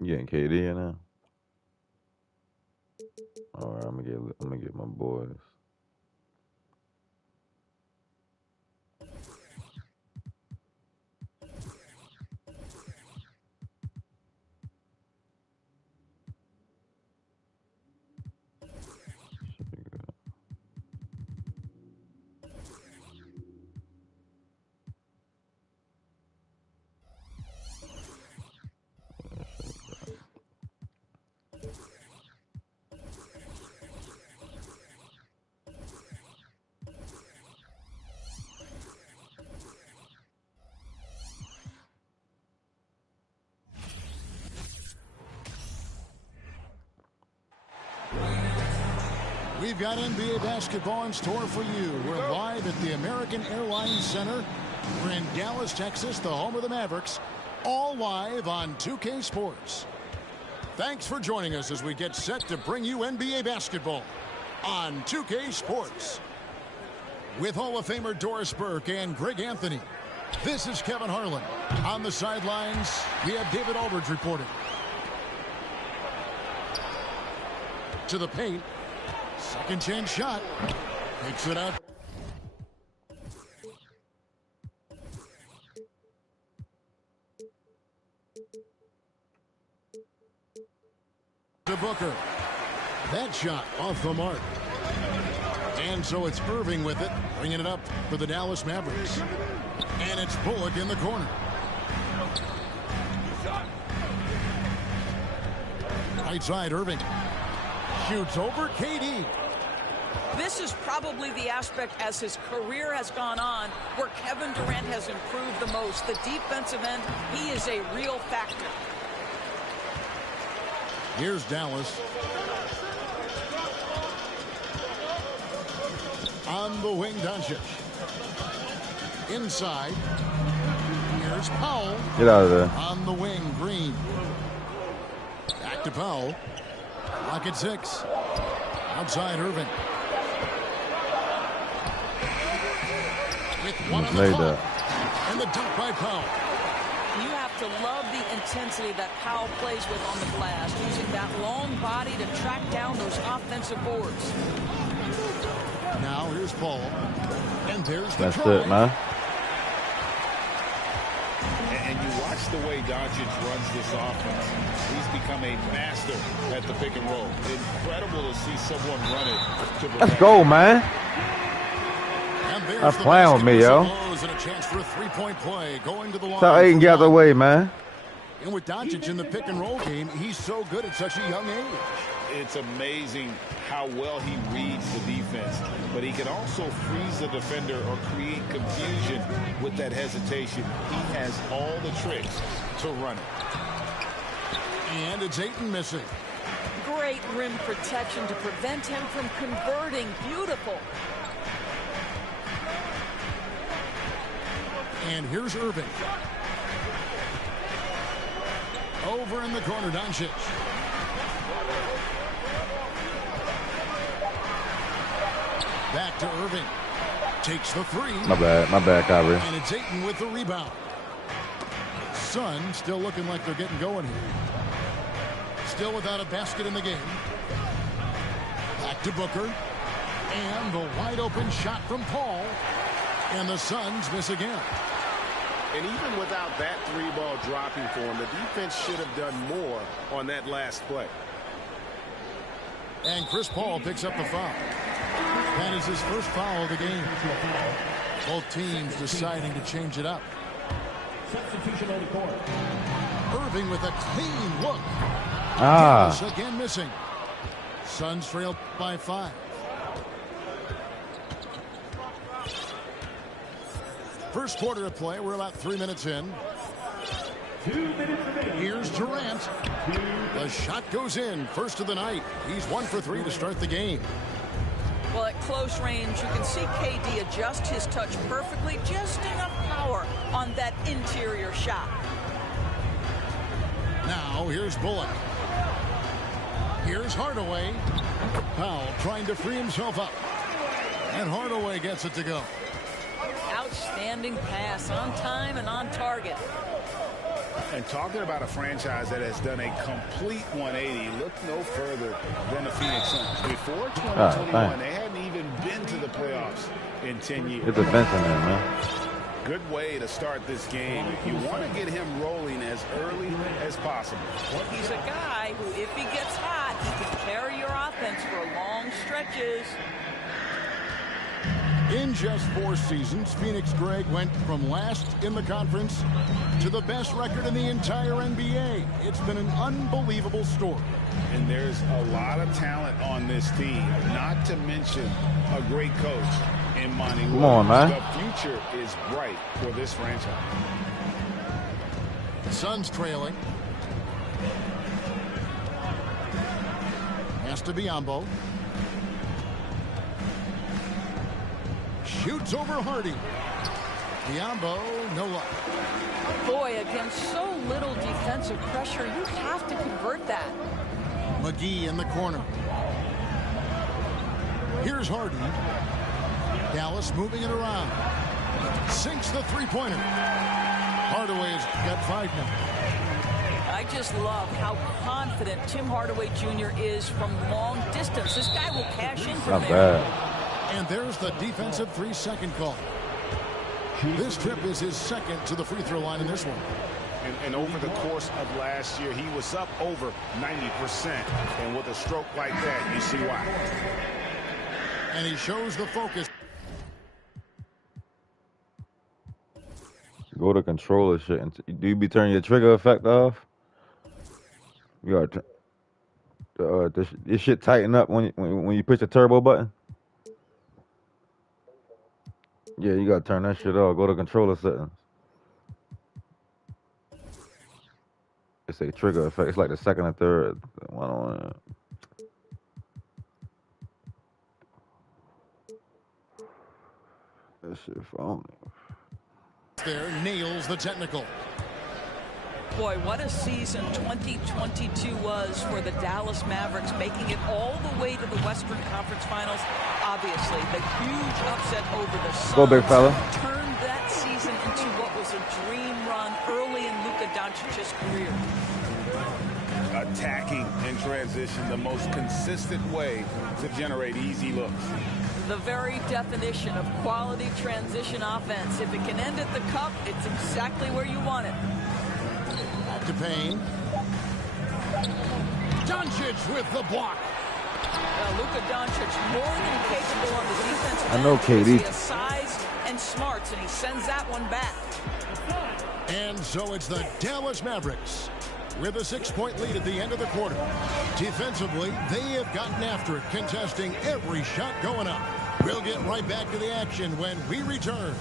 You getting KD in now? All right, I'm gonna get my boys. Should be good. We've got NBA basketball in store for you. We're live at the American Airlines Center. We're in Dallas, Texas, the home of the Mavericks. All live on 2K Sports. Thanks for joining us as we get set to bring you NBA basketball on 2K Sports. With Hall of Famer Doris Burke and Greg Anthony, this is Kevin Harlan. On the sidelines, we have David Aldridge reporting. To the paint. Second chance shot. Takes it out. To Booker. That shot off the mark. And so it's Irving with it, bringing it up for the Dallas Mavericks. And it's Bullock in the corner. Right side, Irving. Shoots over KD. This is probably the aspect as his career has gone on where Kevin Durant has improved the most. The defensive end, he is a real factor. Here's Dallas. On the wing, Doncic. Inside. Here's Powell. Get out of there. On the wing, Green. Back to Powell. Rocket 6. Outside, Irving. With one on the clock. And the dunk by Powell. You have to love the intensity that Powell plays with on the glass, using that long body to track down those offensive boards. Now here's Paul. And there's the That's try. it, man. And you watch the way Doncic runs this offense. He's become a master at the pick and roll. Incredible to see someone run it. Let's go, man. Stop playing with me, yo. And a chance for a three-point play going to the line. So I can get out of the way, man. And with Doncic in the pick and roll game, he's so good at such a young age. It's amazing how well he reads the defense, but he can also freeze the defender or create confusion with that hesitation. He has all the tricks to run it. And it's Ayton missing. Great rim protection to prevent him from converting. Beautiful. And here's Irving. Over in the corner, Doncic. Back to Irving. Takes the three. My bad, Kyrie. And it's Ayton with the rebound. Suns still looking like they're getting going here. Still without a basket in the game. Back to Booker. And the wide open shot from Paul. And the Suns miss again. And even without that three ball dropping for him, the defense should have done more on that last play. And Chris Paul picks up the foul. That is his first foul of the game. Both teams deciding to change it up. Substitution on the court. Irving with a clean look. Ah. Dallas again missing. Suns trail by 5. First quarter of play. We're about 3 minutes in. 2 minutes remaining. Here's Durant. The shot goes in. First of the night. He's 1 for 3 to start the game. Well, at close range, you can see KD adjust his touch perfectly. Just enough power on that interior shot. Now, here's Bullock. Here's Hardaway. Powell trying to free himself up. And Hardaway gets it to go. Outstanding pass on time and on target. And talking about a franchise that has done a complete 180, look no further than the Phoenix Suns. Before 2021, they hadn't even been to the playoffs in 10 years. It's a Benson there, man. Good way to start this game. You want to get him rolling as early as possible. He's a guy who, if he gets hot, he can carry your offense for long stretches. In just 4 seasons, Phoenix, Greg, went from last in the conference to the best record in the entire NBA. It's been an unbelievable story. And there's a lot of talent on this team, not to mention a great coach in Monty. Come on, man. The future is bright for this franchise. The Suns trailing. Has to be Biombo. Shoots over Hardy. Biombo, no luck. Boy, against so little defensive pressure, you have to convert that. McGee in the corner. Here's Hardy. Dallas moving it around. Sinks the three-pointer. Hardaway's got 5 now. I just love how confident Tim Hardaway Jr. is from long distance. This guy will cash in from Not there. bad. And there's the defensive 3-second call. This trip is his second to the free throw line in this one. And over the course of last year, he was up over 90%. And with a stroke like that, you see why. And he shows the focus. Go to controller shit. And do you be turning your trigger effect off? You got this shit tighten up when you push the turbo button. Yeah, you gotta turn that shit off. Go to controller settings. It's a trigger effect. It's like the second or third one on it. That shit phony. There nails the technical. Boy, what a season 2022 was for the Dallas Mavericks, making it all the way to the Western Conference Finals. Obviously, the huge upset over the Suns Go, big fella. turned that season into what was a dream run early in Luka Doncic's career. Attacking in transition, the most consistent way to generate easy looks. The very definition of quality transition offense. If it can end at the cup, it's exactly where you want it. Back to Payne. Doncic with the block. Luka Doncic more than capable on the defensive I know end because KD. He has size and smarts, and he sends that one back. And so it's the Dallas Mavericks with a 6-point lead at the end of the quarter. Defensively, they have gotten after it, contesting every shot going up. We'll get right back to the action when we return.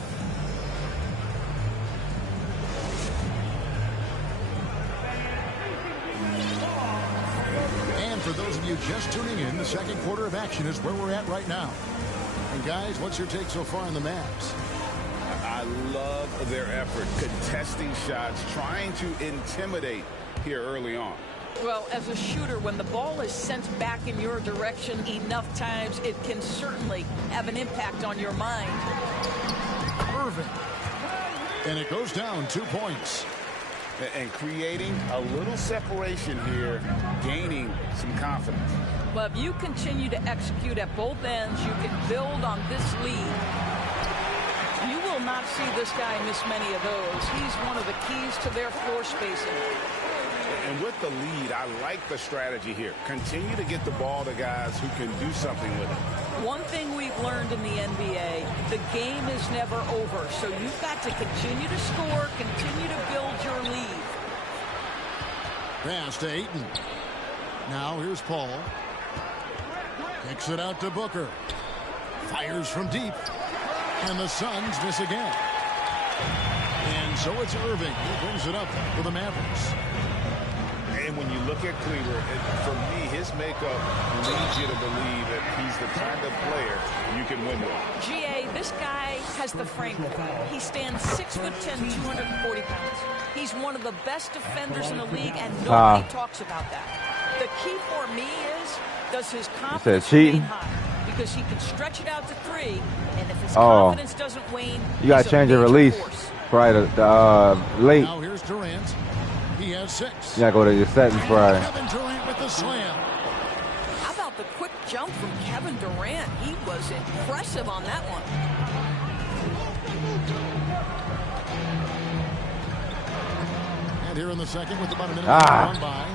And for those of you just tuning in, the second quarter of action is where we're at right now. And guys, what's your take so far on the Mavs? I love their effort, contesting shots, trying to intimidate here early on. Well, as a shooter, when the ball is sent back in your direction enough times, it can certainly have an impact on your mind. Irving. And it goes down 2 points. And creating a little separation here, gaining some confidence. Well, if you continue to execute at both ends, you can build on this lead. You will not see this guy miss many of those. He's one of the keys to their floor spacing. And with the lead, I like the strategy here. Continue to get the ball to guys who can do something with it. One thing we've learned in the NBA, the game is never over. So you've got to continue to score, continue to build your lead. Pass to Ayton. Now here's Paul. Kicks it out to Booker. Fires from deep. And the Suns miss again. And so it's Irving who brings it up for the Mavericks. And when you look at Cleveland, for me, his makeup leads you to believe that he's the kind of player you can win with. GA, this guy has the frame for it. He stands 6'10", 240 pounds. He's one of the best defenders in the league, and nobody talks about that. The key for me is, does his confidence remain high? Because he can stretch it out to 3, and if his confidence doesn't wane, you got to change your release. Right, late. Now here's Durant. He has 6. You gotta go to your set and fry. Kevin Durant with the slam. How about the quick jump from Kevin Durant? He was impressive on that one. And here in the second with about a minute gone by.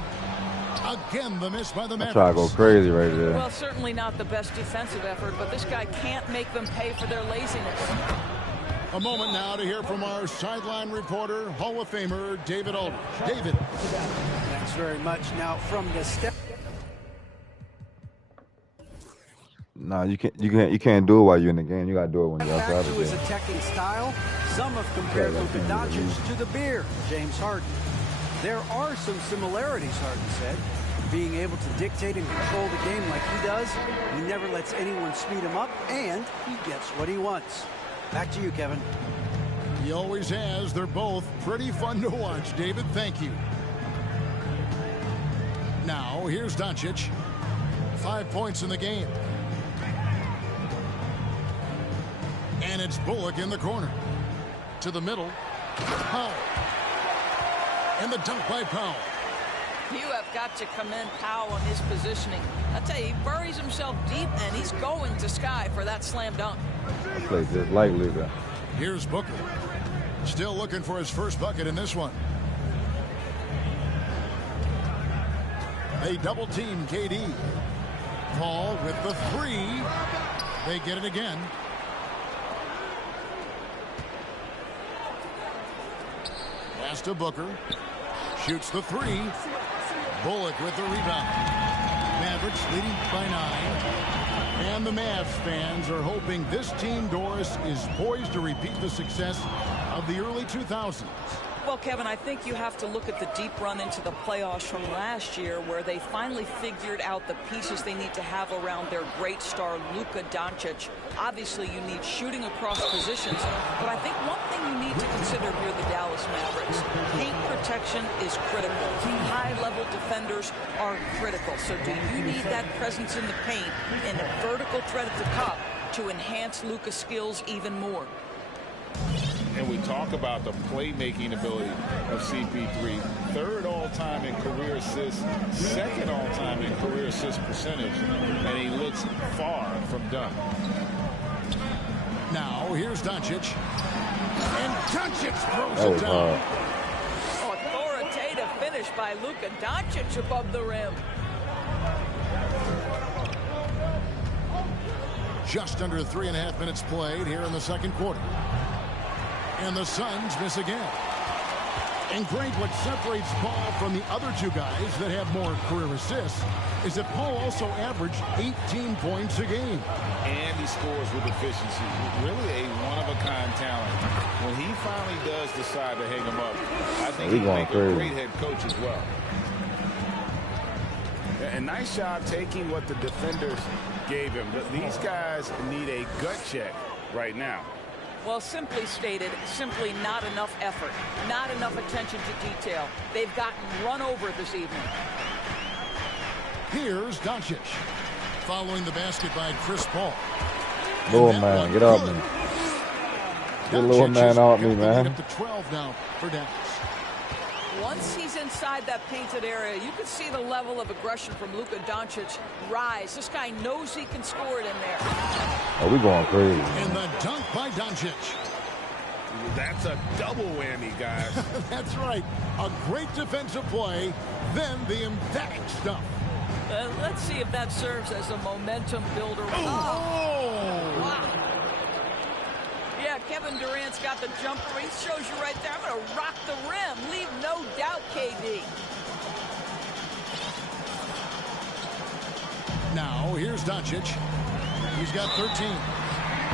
Again, the miss by the Mavericks. I try to go crazy right there. Well, certainly not the best defensive effort, but this guy can't make them pay for their laziness. A moment now to hear from our sideline reporter, Hall of Famer David Aldridge. David. Thanks very much. Now from the step. Nah, you can't do it while you're in the game. You gotta do it when you're outside Back of to the his game. attacking style. Some have compared Luka Doncic to the beer, James Harden. There are some similarities, Harden said. Being able to dictate and control the game like he does, he never lets anyone speed him up, and he gets what he wants. Back to you, Kevin. He always has. They're both pretty fun to watch, David. Thank you. Now, here's Doncic. 5 points in the game. And it's Bullock in the corner. To the middle. Powell. And the dunk by Powell. You have got to commend Powell on his positioning. I tell you, he buries himself deep, and he's going to sky for that slam dunk. I play just like Luka. Here's Booker. Still looking for his first bucket in this one. They double team KD. Paul with the 3. They get it again. Pass to Booker. Shoots the 3. Bullock with the rebound. Mavericks leading by 9. And the Mavs fans are hoping this team, Doris, is poised to repeat the success of the early 2000s. Well, Kevin, I think you have to look at the deep run into the playoffs from last year, where they finally figured out the pieces they need to have around their great star, Luka Doncic. Obviously, you need shooting across positions, but I think one thing you need to consider if you're the Dallas Mavericks, paint protection is critical. High-level defenders are critical. So do you need that presence in the paint and a vertical threat at the cup to enhance Luka's skills even more? And we talk about the playmaking ability of CP3. 3rd all-time in career assists, 2nd all-time in career assist percentage, and he looks far from done. Now, here's Doncic. And Doncic throws it down. Authoritative finish by Luka Doncic above the rim. Just under 3.5 minutes played here in the second quarter. And the Suns miss again. And Greg, what separates Paul from the other 2 guys that have more career assists is that Paul also averaged 18 points a game. And he scores with efficiency. Really a one-of-a-kind talent. When he finally does decide to hang him up, I think he'll make a great head coach as well. A nice job taking what the defenders gave him. But these guys need a gut check right now. Well, simply stated, simply not enough effort, not enough attention to detail. They've gotten run over this evening. Here's Doncic. Following the basket by Chris Paul. Little man, get off me. Get a little man off me, man. Up to 12 now for Dallas. Once he's inside that painted area, you can see the level of aggression from Luka Doncic rise. This guy knows he can score it in there. Oh, we going crazy. And the dunk by Doncic. That's a double whammy, guys. That's right. A great defensive play, then the emphatic stuff. Let's see if that serves as a momentum builder. Oh! Wow. Yeah, Kevin Durant's got the jumper. He shows you right there. I'm going to rock the rim. Leave no doubt, KD. Now, here's Doncic. He's got 13.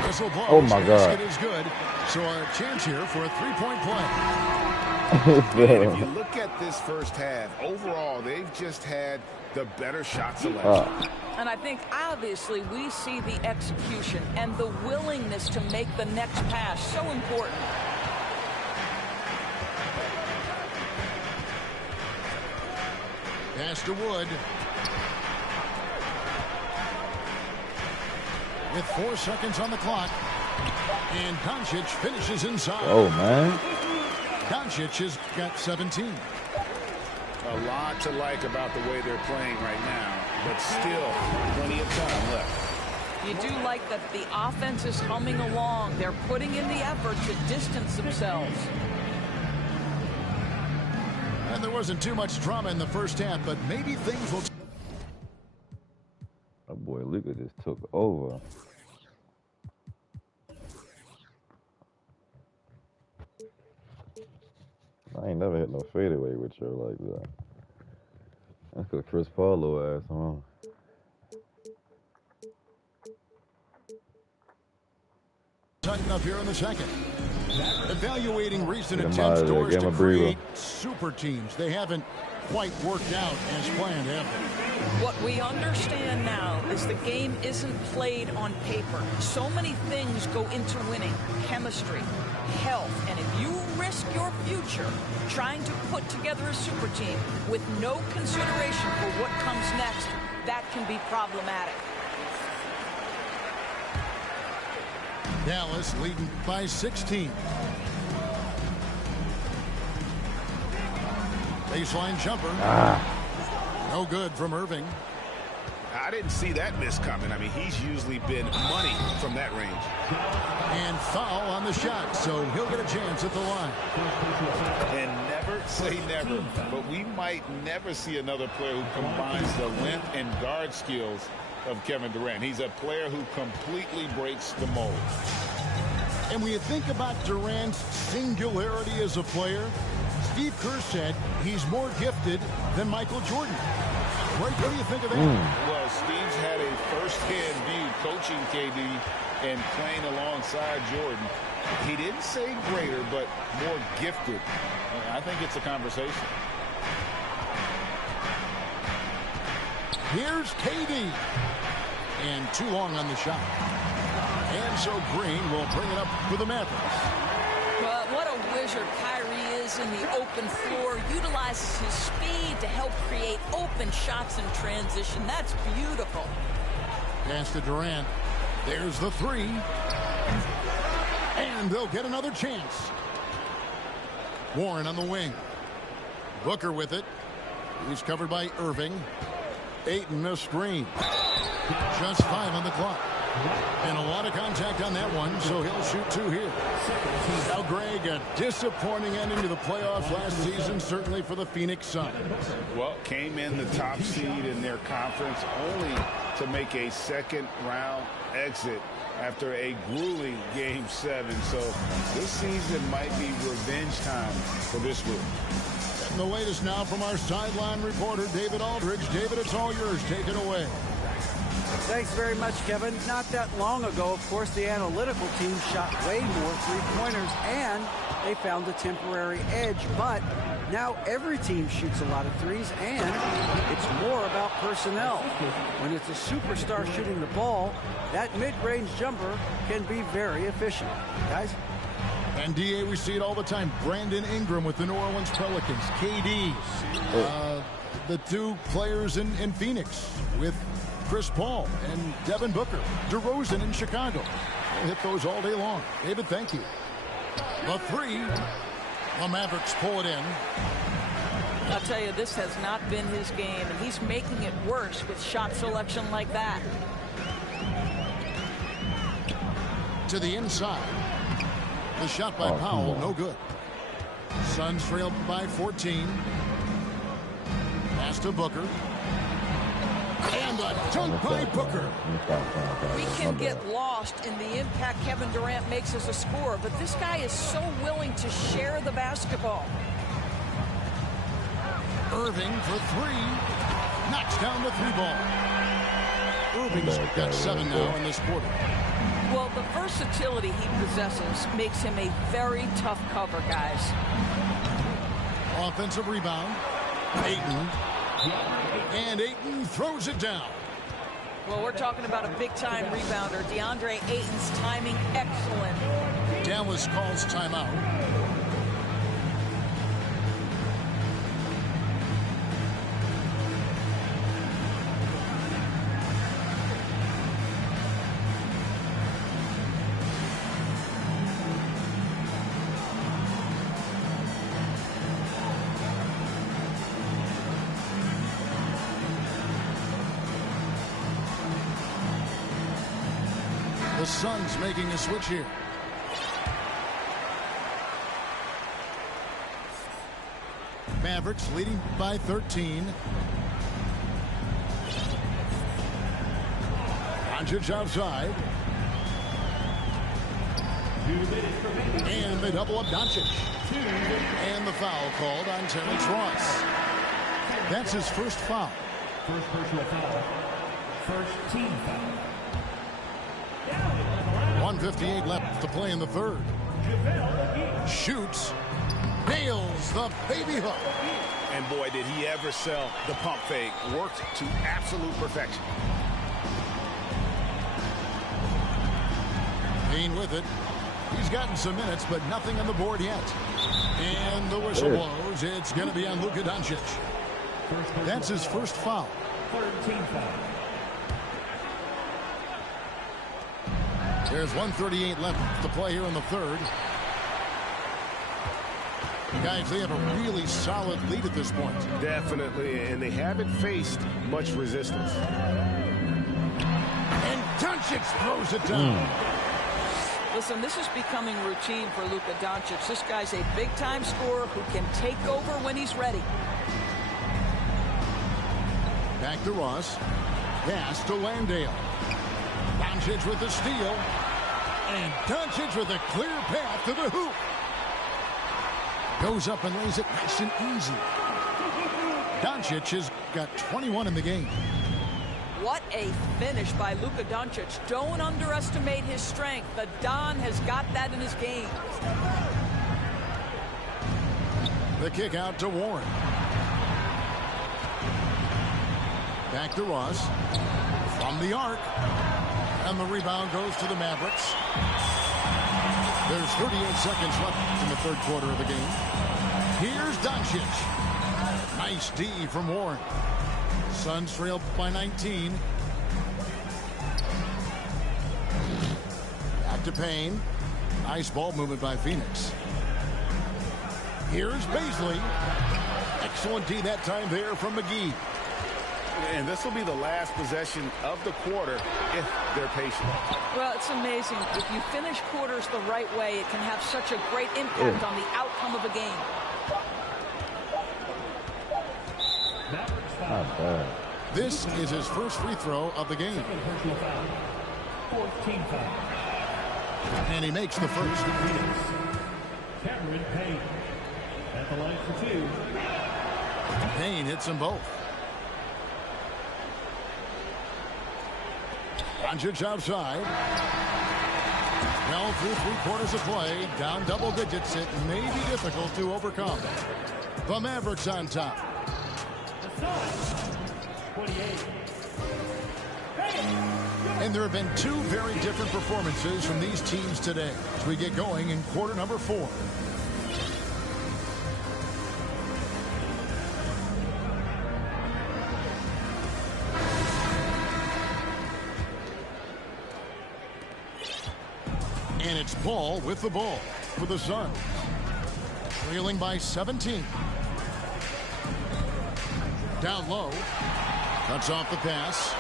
Whistle blows. Oh, my God. Basket is good. So a chance here for a three-point play. If you look at this first half, overall, they've just had the better shot selection. And I think, obviously, we see the execution and the willingness to make the next pass so important. Pass to Wood. With 4 seconds on the clock. And Doncic finishes inside. Oh, man. Doncic has got 17. A lot to like about the way they're playing right now, but still plenty of time left. You do like that the offense is humming along. They're putting in the effort to distance themselves. And there wasn't too much drama in the first half, but maybe things will... That boy Luka just took over. I ain't never hit no fadeaway with her like that. That's because Chris Paul little ass on. Tighten up here in the second. Evaluating recent attempts towards to create super teams. They haven't quite worked out as planned, have they? What we understand now is the game isn't played on paper. So many things go into winning. Chemistry, health, and if you risk your future trying to put together a super team with no consideration for what comes next, that can be problematic. Dallas leading by 16. Baseline jumper. No good from Irving. I didn't see that miss coming. I mean, he's usually been money from that range. And foul on the shot, so he'll get a chance at the line. And never say never, but we might never see another player who combines the length and guard skills of Kevin Durant. He's a player who completely breaks the mold. And when you think about Durant's singularity as a player, Steve Kerr said he's more gifted than Michael Jordan. What do you think of that? Well, Steve's had a first-hand view coaching KD and playing alongside Jordan. He didn't say greater, but more gifted. I think it's a conversation. Here's KD. And too long on the shot. And so Green will bring it up for the Mavericks. But what a wizard Kyrie is in the open floor. Utilizes his speed to help create open shots in transition. That's beautiful. Pass to Durant. There's the three. And they'll get another chance. Warren on the wing. Booker with it. He's covered by Irving. Ayton a screen. Just 5 on the clock. And a lot of contact on that one, so he'll shoot 2 here. Now, Greg, a disappointing ending to the playoffs last season, certainly for the Phoenix Suns. Well, came in the top seed in their conference only to make a second-round exit after a grueling Game 7. So this season might be revenge time for this group. And the latest now from our sideline reporter, David Aldridge. David, it's all yours. Take it away. Thanks very much, Kevin. Not that long ago, of course, the analytical team shot way more three-pointers, and they found a temporary edge. But now every team shoots a lot of threes, and it's more about personnel. When it's a superstar shooting the ball, that mid-range jumper can be very efficient. Guys? And, D.A., we see it all the time. Brandon Ingram with the New Orleans Pelicans. KD, the 2 players in Phoenix with Chris Paul and Devin Booker. DeRozan in Chicago. We'll hit those all day long. David, thank you. The 3. The Mavericks pull it in. I'll tell you, this has not been his game, and he's making it worse with shot selection like that. To the inside. The shot by Powell, no good. Suns trailed by 14. Pass to Booker. And a dunk by Booker. We can get lost in the impact Kevin Durant makes as a scorer, but this guy is so willing to share the basketball. Irving for 3. Knocks down the 3-ball. Irving's got 7 now in this quarter. Well, the versatility he possesses makes him a very tough cover, guys. Offensive rebound. Ayton. And Ayton throws it down. Well, we're talking about a big-time rebounder. DeAndre Ayton's timing excellent. Dallas calls timeout. The Suns making a switch here. Mavericks leading by 13. Doncic outside. And they double up Doncic. And the foul called on Terrence Ross. That's his first foul. First personal foul. First team foul. 1:58 left to play in the third. Shoots. Nails the baby hook. And boy, did he ever sell the pump fake. Worked to absolute perfection. Payne with it. He's gotten some minutes, but nothing on the board yet. And the whistle blows. It's going to be on Luka Doncic. That's his first foul. Third team foul. There's 1:38 left to play here in the third. Guys, they have a really solid lead at this point. Definitely, and they haven't faced much resistance. And Doncic throws it down. Listen, this is becoming routine for Luka Doncic. This guy's a big-time scorer who can take over when he's ready. Back to Ross. Pass to Landale. Doncic with the steal. And Doncic with a clear path to the hoop. Goes up and lays it nice and easy. Doncic has got 21 in the game. What a finish by Luka Doncic. Don't underestimate his strength. The Don has got that in his game. The kick out to Warren. Back to Ross. From the arc. And the rebound goes to the Mavericks. There's 38 seconds left in the third quarter of the game. Here's Doncic. Nice D from Warren. Suns trail by 19. Back to Payne. Nice ball movement by Phoenix. Here's Beasley. Excellent D that time there from McGee. And this will be the last possession of the quarter if they're patient. Well, it's amazing. If you finish quarters the right way, it can have such a great impact on the outcome of a game. Not bad. This is his first free throw of the game. Fourth team foul. And he makes the first. Cameron Payne at the line for two. Payne hits them both. Doncic outside. Well, through 3 quarters of play, down double digits, it may be difficult to overcome. The Mavericks on top. 28. And there have been 2 very different performances from these teams today as we get going in quarter number 4. And it's Ball with the ball for the Suns. Trailing by 17. Down low. Cuts off the pass.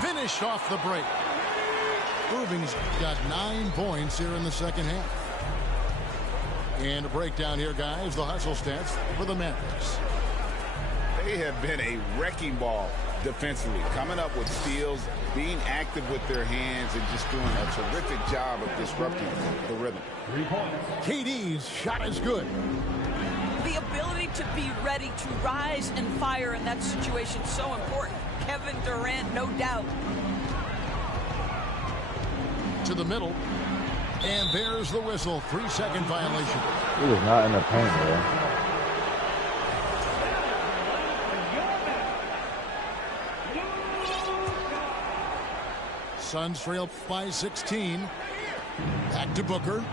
Finished off the break. Irving's got 9 points here in the second half. And a breakdown here, guys. The hustle stats for the Mavericks. They have been a wrecking ball defensively, coming up with steals, being active with their hands, and just doing a terrific job of disrupting the rhythm. 3 points. KD's shot is good. The ability to be ready to rise and fire in that situation is so important. Kevin Durant, no doubt. To the middle. And there's the whistle. 3-second violation. He was not in the paint, bro. Suns trail by 16. Back to Booker.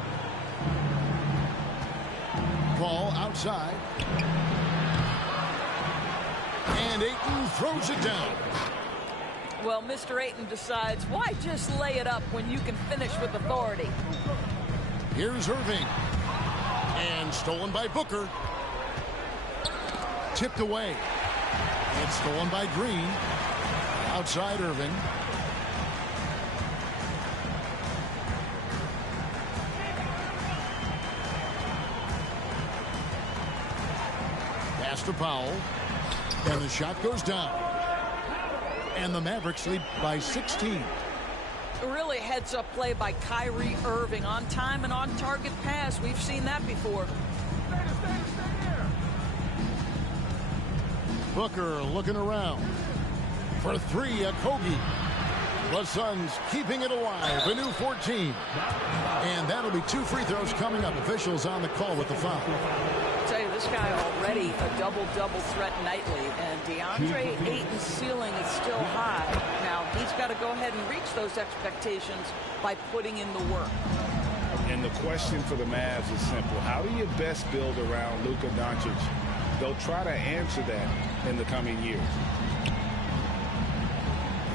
Ball outside. And Ayton throws it down. Well, Mr. Ayton decides, why just lay it up when you can finish with authority? Here's Irving. And stolen by Booker. Tipped away. It's stolen by Green. Outside Irving. Pass to Powell. And the shot goes down. And the Mavericks lead by 16. Really heads-up play by Kyrie Irving. On time and on target pass. We've seen that before. Booker looking around. For three, a Kogi. The Suns keeping it alive. A new 14. And that'll be 2 free throws coming up. Officials on the call with the foul. I'll tell you, this guy already a double-double threat nightly. And DeAndre Ayton's ceiling is still high. Now, he's got to go ahead and reach those expectations by putting in the work. And the question for the Mavs is simple. How do you best build around Luka Doncic? They'll try to answer that in the coming years.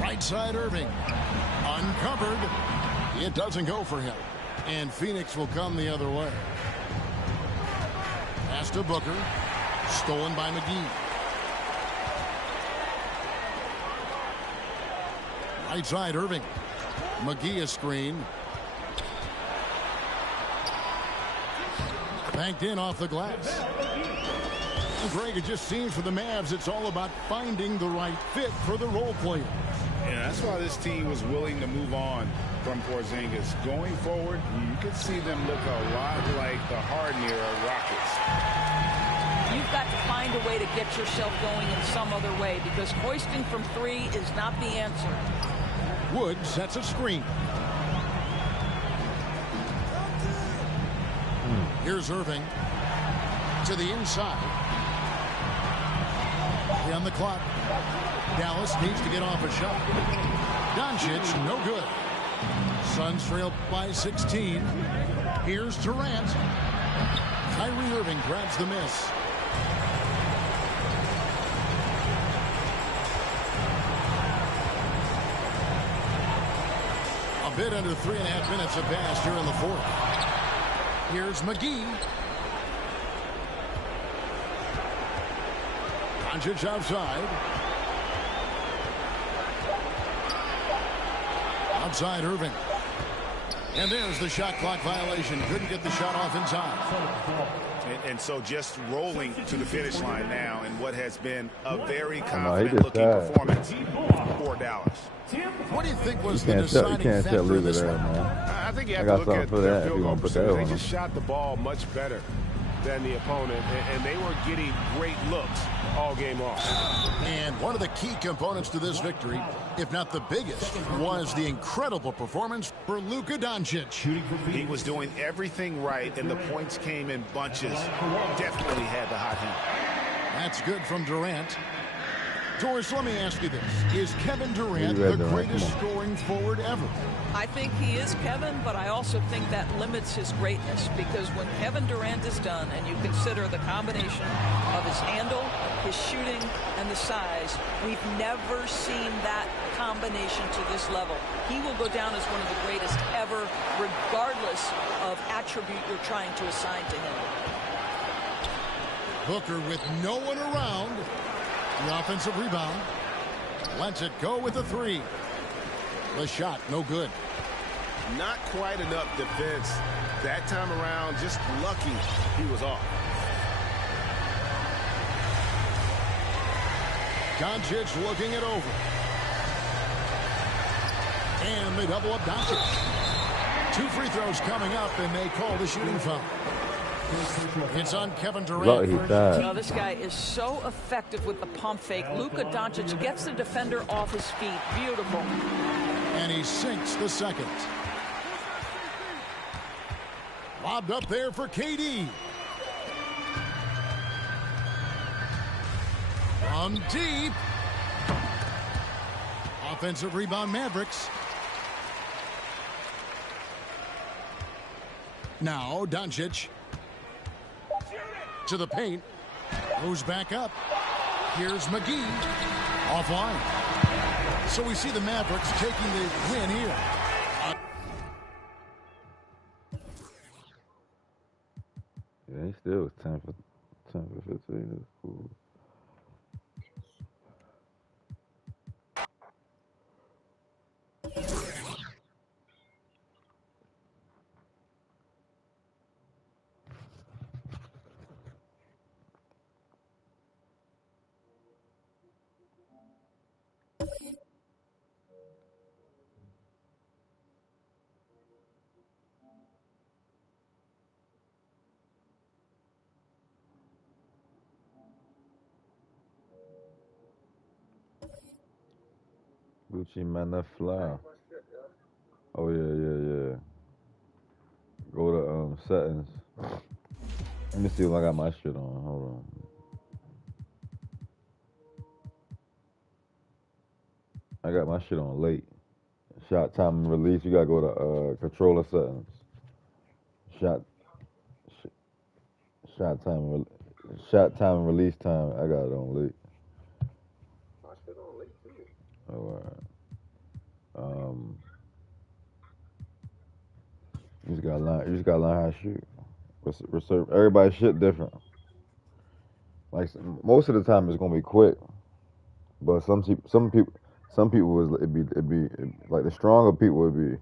Right side Irving. Uncovered. It doesn't go for him. And Phoenix will come the other way. Pass to Booker. Stolen by McGee. Right side Irving. McGee a screen. Banked in off the glass. Greg, it just seems for the Mavs it's all about finding the right fit for the role player. Yeah, that's why this team was willing to move on from Porzingis. Going forward, you could see them look a lot like the Harden-era Rockets. You've got to find a way to get yourself going in some other way because hoisting from three is not the answer. Wood sets a screen. Here's Irving to the inside. On the clock. Dallas needs to get off a shot. Doncic, no good. Suns trail by 16. Here's Durant. Kyrie Irving grabs the miss. A bit under 3.5 minutes have passed here in the fourth. Here's McGee. Doncic outside. Outside Irving. And there's the shot clock violation. Couldn't get the shot off in time. And so just rolling to the finish line now in what has been a very confident-looking performance for Dallas. What do you think was the deciding factor in this one? I think you have to look at their field goal percentage. They just shot the ball much better than the opponent, and they were getting great looks all game long. And one of the key components to this victory, if not the biggest, was the incredible performance for Luka Doncic. He was doing everything right, and the points came in bunches. Definitely had the hot hand. That's good from Durant. Doris, let me ask you this. Is Kevin Durant the greatest scoring forward ever? I think he is, Kevin, but I also think that limits his greatness because when Kevin Durant is done and you consider the combination of his handle, his shooting, and the size, we've never seen that combination to this level. He will go down as one of the greatest ever, regardless of attribute you're trying to assign to him. Booker with no one around. The offensive rebound. Lets it go with a three. The shot, no good. Not quite enough defense that time around. Just lucky he was off. Doncic looking it over. And they double up Doncic. 2 free throws coming up, and they call the shooting foul. It's on Kevin Durant. No, this guy is so effective with the pump fake. Luka Doncic gets the defender off his feet. Beautiful. And he sinks the second. Lobbed up there for KD. From deep. Offensive rebound, Mavericks. Now Doncic. To the paint. Goes back up. Here's McGee. Offline. So we see the Mavericks taking the win here. Yeah, he still was 10 for 15. That's cool. Gucci man, fly. Oh yeah. Go to settings. Let me see if I got my shit on. Hold on. I got my shit on late. Shot time and release. You gotta go to controller settings. Shot shot time shot time and release time. I got it on late. My shit on late too. All right. You just gotta learn how to shoot. Reserve. Everybody's shit different. Like most of the time, it's gonna be quick, but some people was like the stronger people would be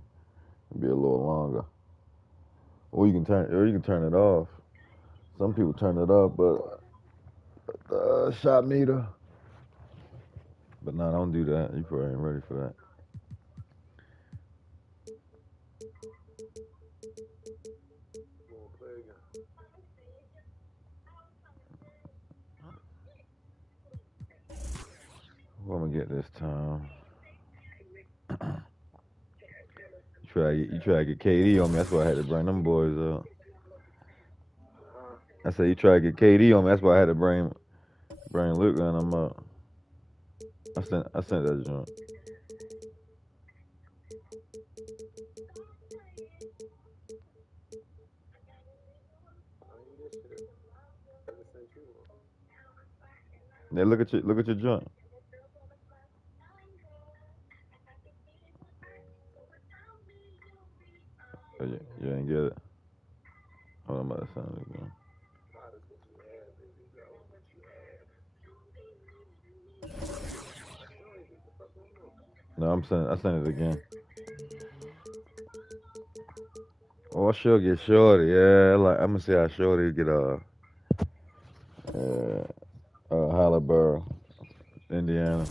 a little longer. Or you can turn it off. Some people turn it off, but shot meter. But no, don't do that. You probably ain't ready for that. What I'm gonna get this time? You try to get KD on me. That's why I had to bring them boys up. I said you try to get KD on me. That's why I had to bring Luke and them up. I sent that joint. Yeah, look at your joint. Oh, you ain't get it. Hold on, I'm about to send it again. No, I sent it again. Oh, I sure get Shorty. Yeah, I'm gonna see how Shorty get Halliburton, Indiana.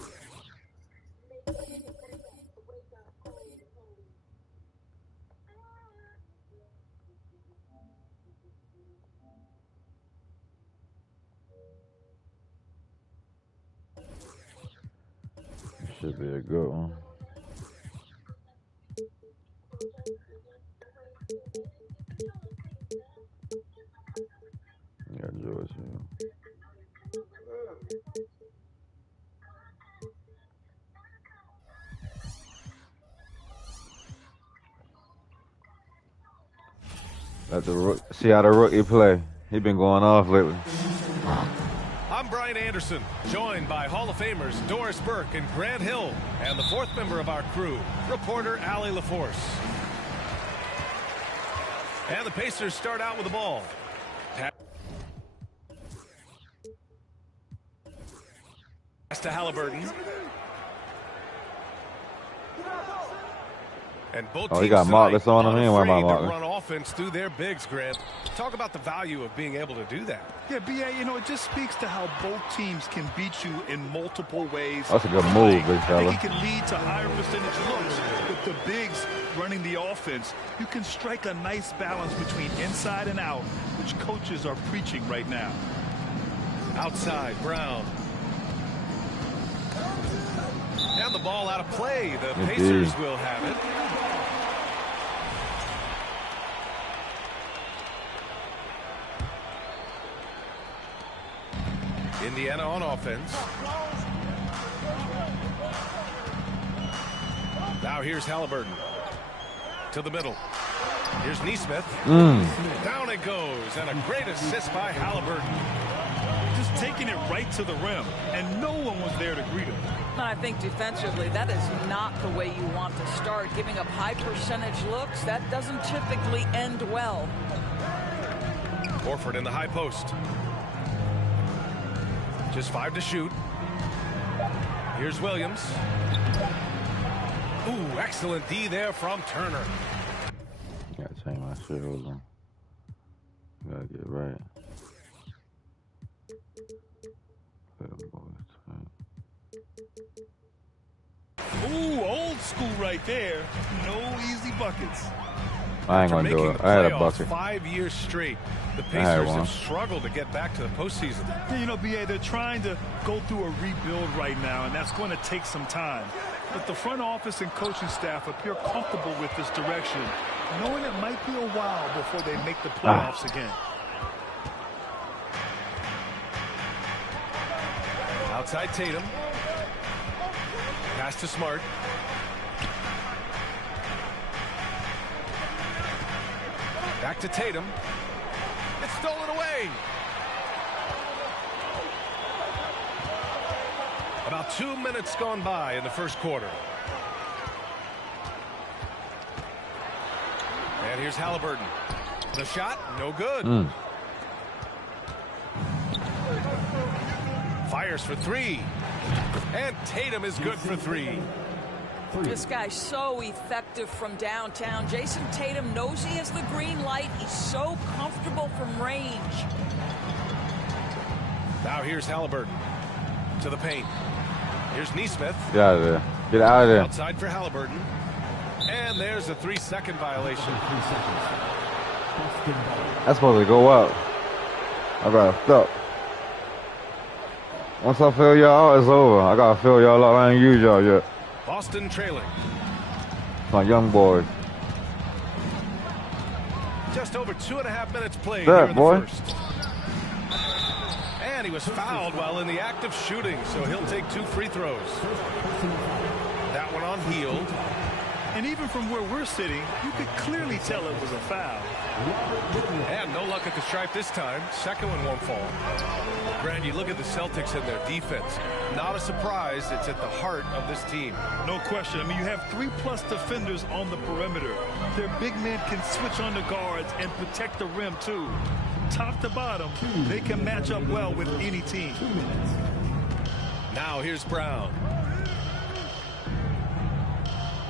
Should be a good one. Yeah, George. See how the rookie play. He been going off lately. I'm Brian Anderson, joined by Hall of Famers Doris Burke and Grant Hill, and the fourth member of our crew, reporter Allie LaForce. And the Pacers start out with the ball. Pass to Halliburton. And both teams he got Marcus on him. He ain't worried about Marcus. Run offense through their bigs, Grant. Talk about the value of being able to do that. Yeah, B.A., it just speaks to how both teams can beat you in multiple ways. That's a good move, big fella. I think he can lead to higher percentage looks. With the bigs running the offense, you can strike a nice balance between inside and out, which coaches are preaching right now. Outside, Brown. And the ball out of play. The Pacers will have it. Indiana on offense. Now here's Halliburton. To the middle. Here's Nesmith. Down it goes. And a great assist by Halliburton. Just taking it right to the rim. And no one was there to greet him. And I think defensively, that is not the way you want to start. Giving up high percentage looks, that doesn't typically end well. Horford in the high post. Just 5 to shoot. Here's Williams. Ooh, excellent D there from Turner. Gotta change my shit over. Gotta get right. Ooh, old school right there. No easy buckets. I ain't gonna do it. I had a bucket. 5 years straight. The Pacers have struggled to get back to the postseason. Yeah, you know, BA, they're trying to go through a rebuild right now, and that's going to take some time. But the front office and coaching staff appear comfortable with this direction, knowing it might be a while before they make the playoffs again. Outside Tatum. Pass to Smart. Back to Tatum. It's stolen away. About 2 minutes gone by in the first quarter. And here's Halliburton. The shot, no good. Fires for three. And Tatum is good for three. This guy's so effective from downtown. Jason Tatum knows he has the green light. He's so comfortable from range. Now here's Halliburton to the paint. Here's Nesmith. Get out of there. Get out of there. Outside for Halliburton. And there's a 3-second violation. That's supposed to go up. I gotta stop. Once I fill y'all out, it's over. I gotta fill y'all out. I ain't use y'all yet. Boston trailing. My young boys. Just over 2.5 minutes played here in the first. And he was fouled while in the act of shooting, so he'll take 2 free throws. That one on Hield. And even from where we're sitting, you could clearly tell it was a foul. And no luck at the stripe this time. Second one won't fall. Grant, you look at the Celtics and their defense. Not a surprise. It's at the heart of this team. No question. I mean, you have 3+ defenders on the perimeter. Their big men can switch on the guards and protect the rim, too. From top to bottom, they can match up well with any team. Now here's Brown.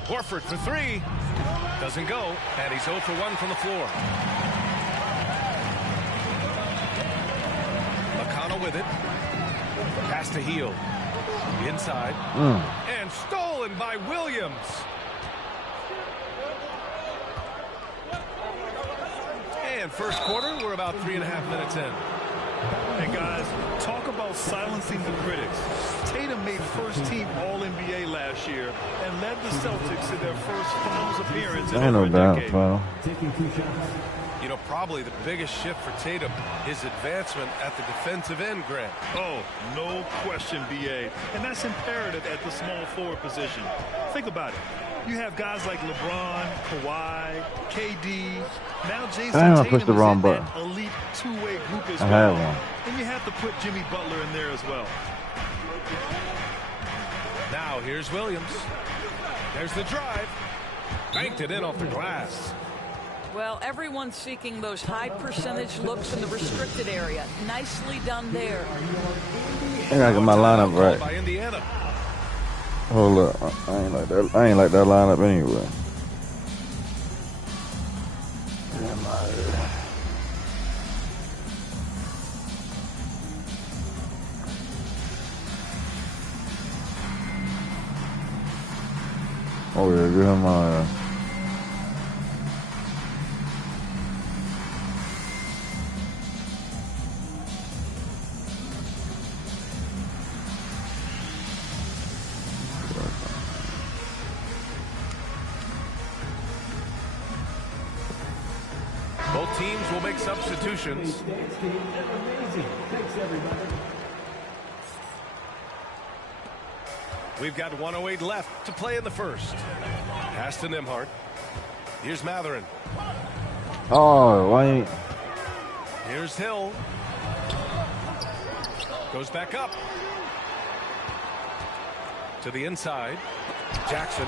Horford for three. Doesn't go, and he's 0 for 1 from the floor. McConnell with it. Pass to Hield. Inside. And stolen by Williams. And first quarter, we're about 3.5 minutes in. And guys, talk about silencing the critics. Tatum made first-team All-NBA last year and led the Celtics to their first finals appearance in over a decade. You know, probably the biggest shift for Tatum, his advancement at the defensive end, Grant. Oh, no question, BA. And that's imperative at the small forward position. Think about it. You have guys like LeBron, Kawhi, KD. Now Jason Tatum is in that elite two-way group as well. And you have to put Jimmy Butler in there as well. Now here's Williams. There's the drive. Banked it in off the glass. Well, everyone's seeking those high percentage looks in the restricted area. Nicely done there. I gotta get my lineup right. By Indiana. Hold up. I ain't like that lineup anyway. Oh yeah, give him my Both teams will make substitutions. We've got 1:08 left to play in the first. Pass to Nembhard. Here's Matherin. Oh, why ain't... Here's Hill. Goes back up. To the inside. Jackson.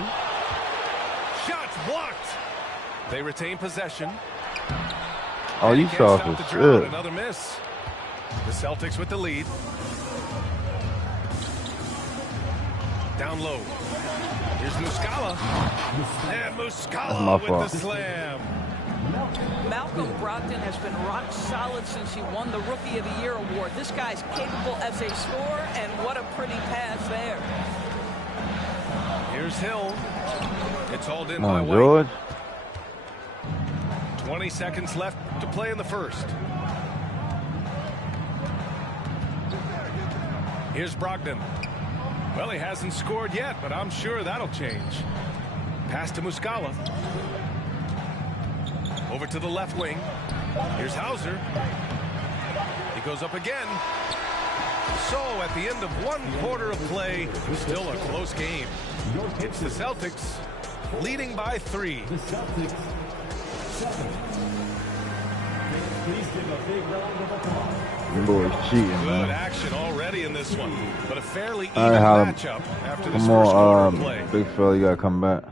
Shots blocked. They retain possession. Oh, you soft as shit. Another miss. The Celtics with the lead. Down low. Here's Muscala. And Muscala with the slam. Malcolm Brogdon has been rock solid since he won the Rookie of the Year award. This guy's capable as a scorer, and what a pretty pass there. Here's Hill. It's hauled in Come by on, White. George. 20 seconds left to play in the first. Here's Brogdon. Well, he hasn't scored yet, but I'm sure that'll change. Pass to Muscala. Over to the left wing. Here's Hauser. He goes up again. So at the end of one quarter of play, still a close game. It's the Celtics leading by 3. The Celtics 7. Please give a big round of applause. You boys cheating, Good man. action already in this one, but a fairly even All right, matchup after this come first quarter of on, play. big fella, you gotta come back.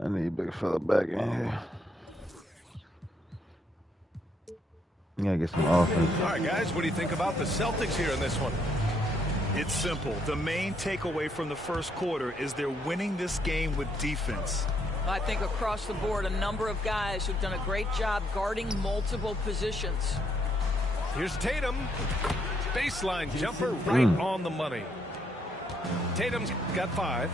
I need big fella back in here. You gotta get some offense. All right, guys, what do you think about the Celtics here in this one? It's simple. The main takeaway from the first quarter is they're winning this game with defense. I think across the board, a number of guys who've done a great job guarding multiple positions. Here's Tatum. Baseline jumper right on the money. Tatum's got 5.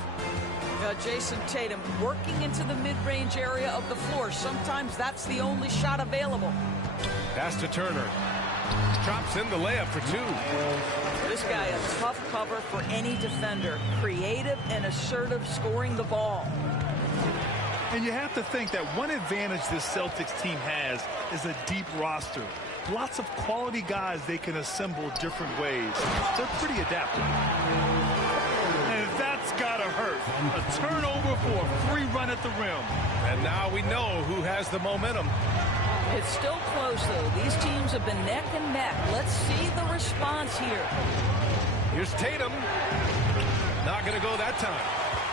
Jason Tatum working into the mid-range area of the floor. Sometimes that's the only shot available. Pass to Turner. Drops in the layup for 2. This guy a tough cover for any defender. Creative and assertive scoring the ball. And you have to think that one advantage this Celtics team has is a deep roster. Lots of quality guys they can assemble different ways. They're pretty adaptable. And that's got to hurt. A turnover for a free run at the rim. And now we know who has the momentum. It's still close, though. These teams have been neck and neck. Let's see the response here. Here's Tatum. Not going to go that time.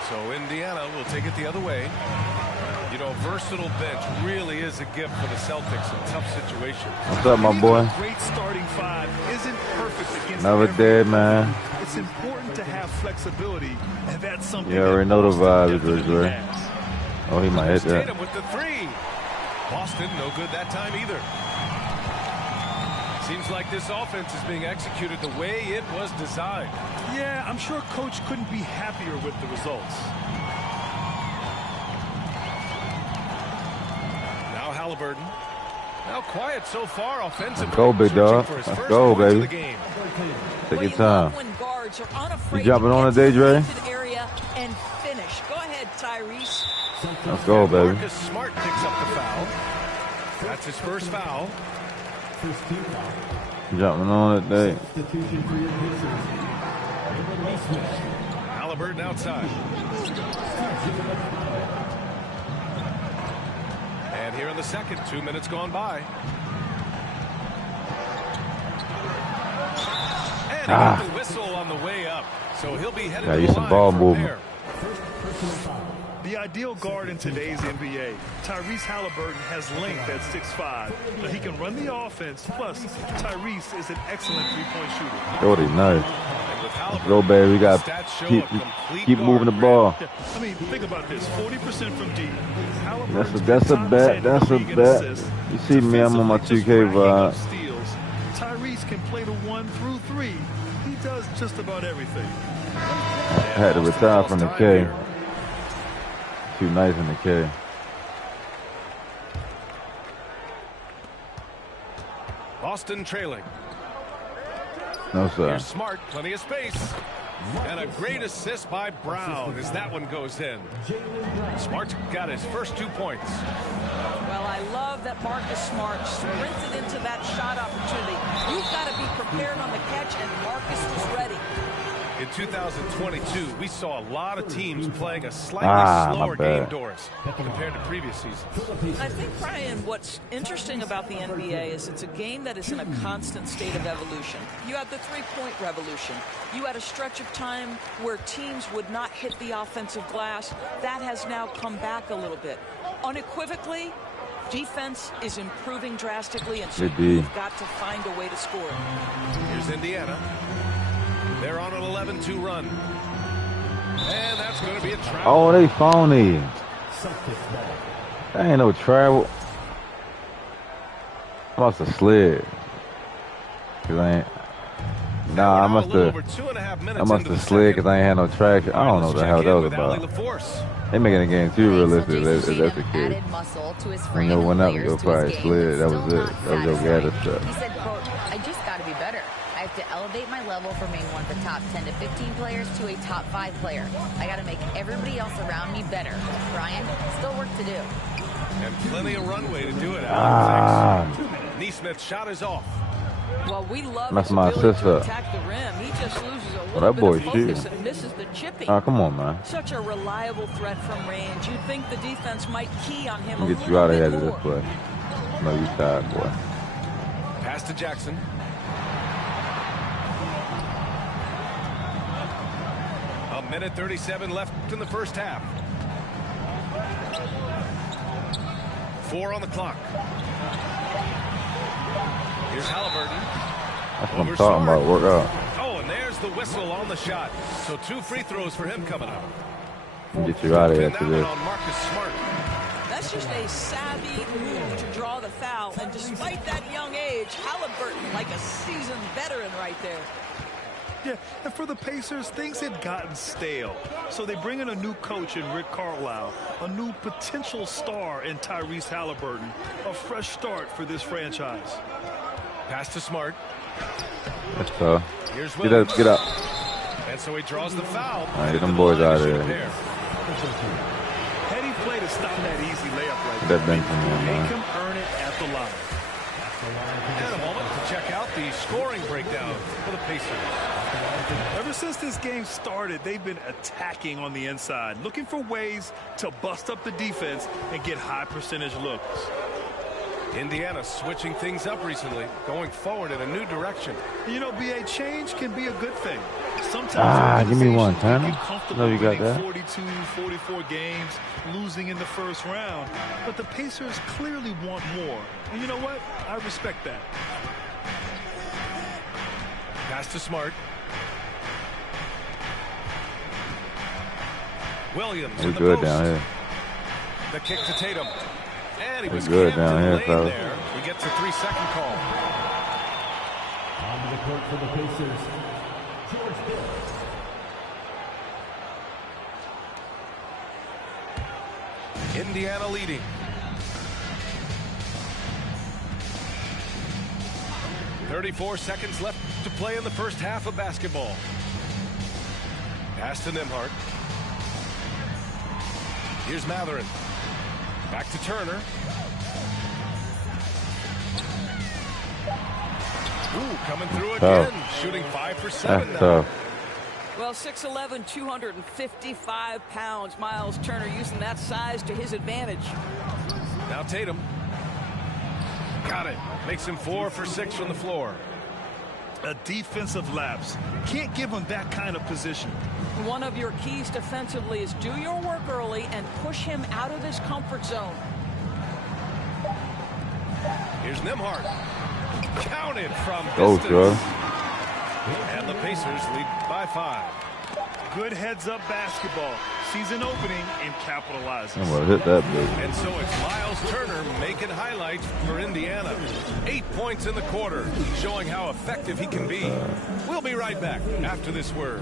So Indiana will take it the other way. You know, versatile bench really is a gift for the Celtics in tough situations. What's up, my boy? Great starting 5 isn't perfect against Never dead, man. It's important to have flexibility, and that's something. You already know the vibes, Ray. Oh, he might hit that. Tatum with the 3. Boston, no good that time either. Seems like this offense is being executed the way it was designed. Yeah, I'm sure Coach couldn't be happier with the results. Now Halliburton. Now quiet so far offensively. Let's go, big dog. Let's go, baby. Take your time. You jumping on today, Dre? And finish. Go ahead, Tyrese. Let's go, baby. Marcus Smart picks up the foul. That's his first foul. Jumping on today. Halliburton outside. And here in the second, 2 minutes gone by. And he got the whistle on the way up. So he'll be headed to the line ball from movement. there. The ideal guard in today's NBA, Tyrese Halliburton, has length at 6'5". He can run the offense, plus Tyrese is an excellent three-point shooter. Shorty, nice. Let's go, baby. We got to keep moving the ball. I mean, think about this, 40% from deep. That's a bet. That's a bet. You see me, I'm on my 2K vibe. Tyrese can play the 1 through 3. He does just about everything. I had to retire from the K. Too nice in the K. Boston trailing. No, sir. Here's Smart, plenty of space. And a great assist by Brown as that one goes in. Smart's got his first 2 points. Well, I love that Marcus Smart sprinted into that shot opportunity. You've got to be prepared on the catch, and Marcus was ready. In 2022, we saw a lot of teams playing a slightly slower game, Doris, compared to previous seasons. I think, Brian, what's interesting about the NBA is it's a game that is in a constant state of evolution. You had the three-point revolution. You had a stretch of time where teams would not hit the offensive glass. That has now come back a little bit. Unequivocally, defense is improving drastically, and so you've got to find a way to score. Here's Indiana. They're on an 11-2 run. And that's going to be a travel. Oh, they phony. That ain't no travel. I must have slid. Cause I ain't. Nah, I must have slid because I ain't had no traction. I don't know what the hell that was about. They making the game too realistic. If that's the case. When you went up, you probably slid. That was it. That was your gather stuff. He said, quote, I just got to be better. I have to elevate my level from being one of the top 10 to 15 players to a top 5 player. I got to make everybody else around me better. Brian, still work to do. And plenty of runway to do it. Neesmith's shot is off. Well, we love that's his my ability sister. to attack the rim. He just loses a little that boy bit of focus and misses the chipping. Oh, come on, man. Such a reliable threat from range. You'd think the defense might key on him Get you out of here to this play. No, you tired, boy. Pass to Jackson. A minute 37 left in the first half. 4 on the clock. Here's Halliburton. That's what I'm talking about. Work out. Oh, and there's the whistle on the shot. So 2 free throws for him coming up. Get you out of here after this. That's just a savvy move to draw the foul. And despite that young age, Halliburton like a seasoned veteran right there. Yeah, and for the Pacers, things had gotten stale. So they bring in a new coach in Rick Carlisle, a new potential star in Tyrese Halliburton, a fresh start for this franchise. Pass to Smart. That's tough. Here's Get up. And so he draws the foul. All right, get them boys out of there. Heady play to stop that easy layup right there. Make him earn it at the line. And a moment to check out the scoring breakdown for the Pacers. Ever since this game started, they've been attacking on the inside, looking for ways to bust up the defense and get high percentage looks. Indiana switching things up recently, going forward in a new direction. You know, BA, change can be a good thing. Sometimes give me one, Tanner. No, you got that. 42, 44 games, losing in the first round. But the Pacers clearly want more. And you know what? I respect that. Pass to Smart. Williams in the good post. Down here. The kick to Tatum. And he was good down here, fellas. There. He gets a 3-second call. On the court for the Pacers, George Hill. Indiana leading. .34 seconds left to play in the first half of basketball. Pass to Nembhard. Here's Matherin. Back to Turner. Ooh, coming through again. Shooting 5 for 7 now. Tough. Well, 6'11", 255 pounds. Miles Turner using that size to his advantage. Now Tatum. Got it. Makes him 4 for 6 from the floor. A defensive lapse. Can't give him that kind of position. One of your keys defensively is do your work early and push him out of his comfort zone. Here's Nembhard. Counted from Go, distance. And the Pacers lead by 5. Good heads-up basketball. Season opening and capitalizing. I'm going to hit that big. And so it's Miles Turner making highlights for Indiana. 8 points in the quarter, showing how effective he can be. We'll be right back after this word.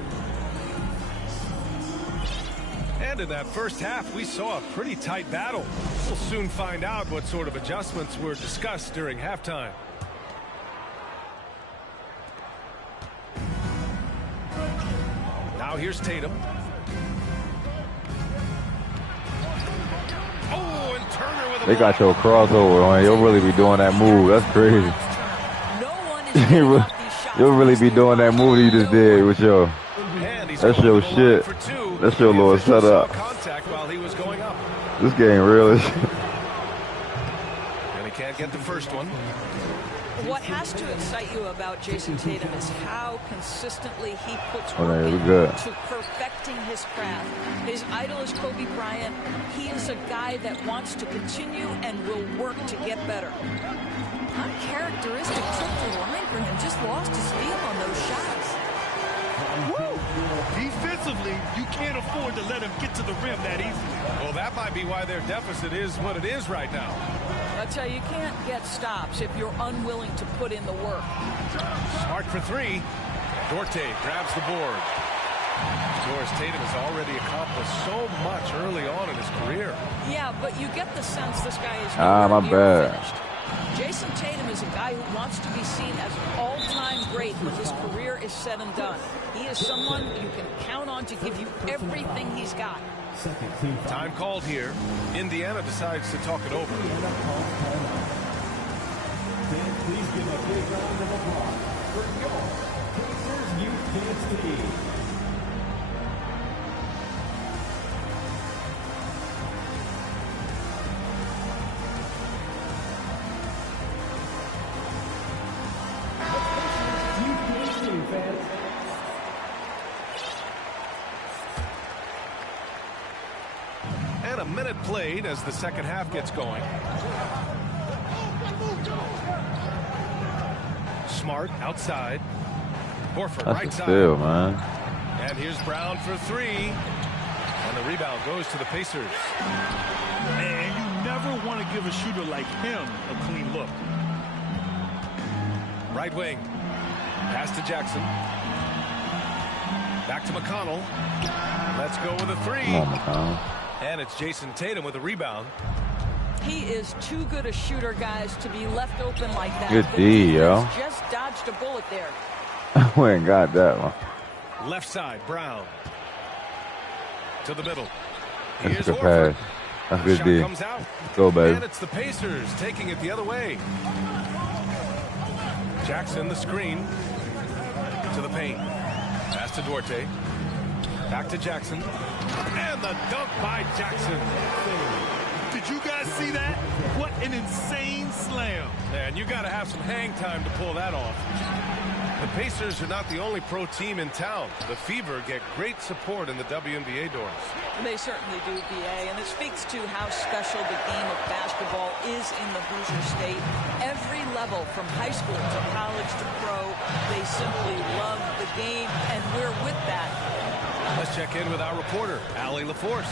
And in that first half, we saw a pretty tight battle. We'll soon find out what sort of adjustments were discussed during halftime. Now here's Tatum. Oh, and Turner with a They got your crossover on. You'll really be doing that move. That's crazy. You'll really be doing that move you just did with your. That's your shit. That's your little setup. This game real as shit. And he can't get the first one. What has to excite you about Jason Tatum is how consistently he puts Oh, work yeah, we in good. to perfecting his craft. His idol is Kobe Bryant. He is a guy that wants to continue and will work to get better. Uncharacteristic trip to the line for him. Just lost his feel on those shots. Woo! Defensively, you can't afford to let him get to the rim that easily. Well, that might be why their deficit is what it is right now. I tell you, you can't get stops if you're unwilling to put in the work. Smart for 3. Dorte grabs the board. Doris Tatum has already accomplished so much early on in his career. Yeah, but you get the sense this guy is my bad. finished. Jason Tatum is a guy who wants to be seen as an all-time great when his career is said and done. He is someone you can count on to give you everything he's got. Time called here. Indiana decides to talk it over. Please give a big round of applause for your Pacers Youth Dance Team. And a minute played as the second half gets going. Smart outside. Horford That's right a side. steal, man. And here's Brown for three. And the rebound goes to the Pacers. Man, you never want to give a shooter like him a clean look. Right wing. Pass to Jackson. Back to McConnell. Let's go with a three. Come on, McConnell. And it's Jason Tatum with a rebound. He is too good a shooter, guys, to be left open like that. Good The D, yo. defense just dodged a bullet there. We ain't got that one. Left side, Brown. To the middle. That's Here's a good Horford. pass. That's a good Shot D. comes out. Go, baby. And it's the Pacers taking it the other way. Jackson, the screen. To the paint. Pass to Duarte. Back to Jackson. And the dunk by Jackson. Did you guys see that? What an insane slam. Man, you got to have some hang time to pull that off. The Pacers are not the only pro team in town. The Fever get great support in the WNBA doors. They certainly do, BA, and it speaks to how special the game of basketball is in the Hoosier State. Every level, from high school to college to pro, they simply love the game, and we're with that. Let's check in with our reporter, Allie LaForce.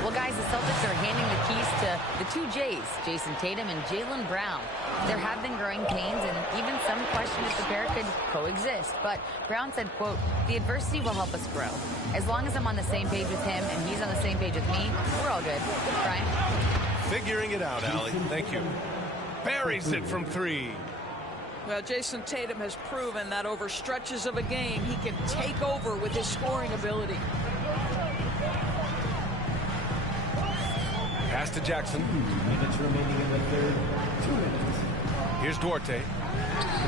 Well, guys, the Celtics are handing the keys to the two J's, Jason Tatum and Jaylen Brown. There have been growing pains, and even some question if the pair could coexist. But Brown said, quote, "The adversity will help us grow. As long as I'm on the same page with him and he's on the same page with me, we're all good." Brian? Figuring it out, Allie. Thank you. Buries it from three. Well, Jason Tatum has proven that over stretches of a game, he can take over with his scoring ability. Pass to Jackson. 2 minutes remaining in the third. 2 minutes. Here's Duarte.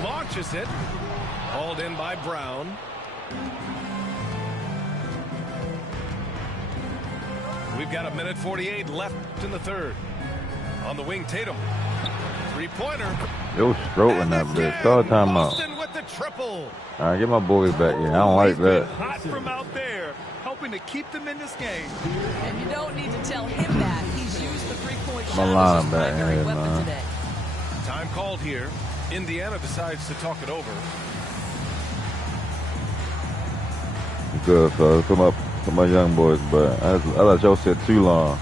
Launches it. Hauled in by Brown. We've got a minute 48 left in the third. On the wing, Tatum. Three-pointer. Yo, stroking that bitch. Call timeout. Boston with the triple. All right, get my boys back here. I don't like that. Hot from out there, helping to keep them in this game. And you don't need to tell him that. He's used the three-point My shot line as his back primary here, weapon man. today. Time called here. Indiana decides to talk it over. Good, fellas. Come up to my young boys, but I let y'all sit too long.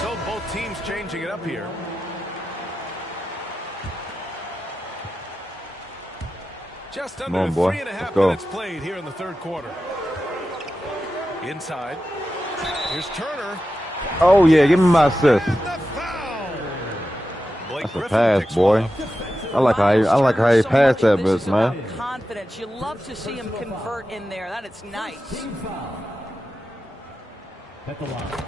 So both teams changing it up here. Just Come under on, boy. 3.5 Let's go. minutes played here in the third quarter. Inside. Here's Turner. Oh yeah, give me my assist. Blake That's a Griffin pass, picks boy. one up. I like how he passed that bitch, man. Confidence. You love to see him convert in there. That is nice.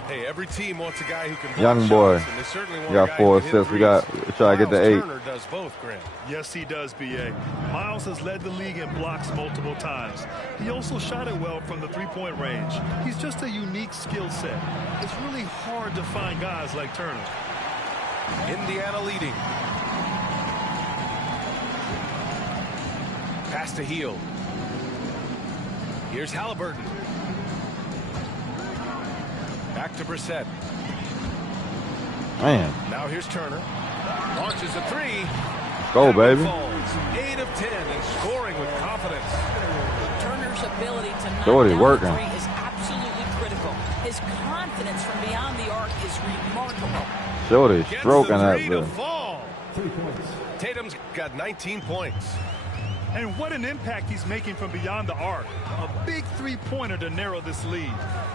Hey, every team wants a guy who can block Young boy. shots, and they certainly want We a got guy 4 who can hit assists. We got threes. try to get to 8. Turner does both, Grant. Yes, he does, B.A. Miles has led the league in blocks multiple times. He also shot it well from the three-point range. He's just a unique skill set. It's really hard to find guys like Turner. Indiana leading. Pass to Hield. Here's Halliburton. Back to Brissett. Man. Now here's Turner. Launches a three. Go, baby. Falls. 8 of 10 and scoring with confidence. Turner's ability to knock Shorty down working. the three is absolutely critical. His confidence from beyond the arc is remarkable. Shorty Gets stroking the that three to bitch. fall. Tatum's got 19 points. And what an impact he's making from beyond the arc. A big three-pointer to narrow this lead.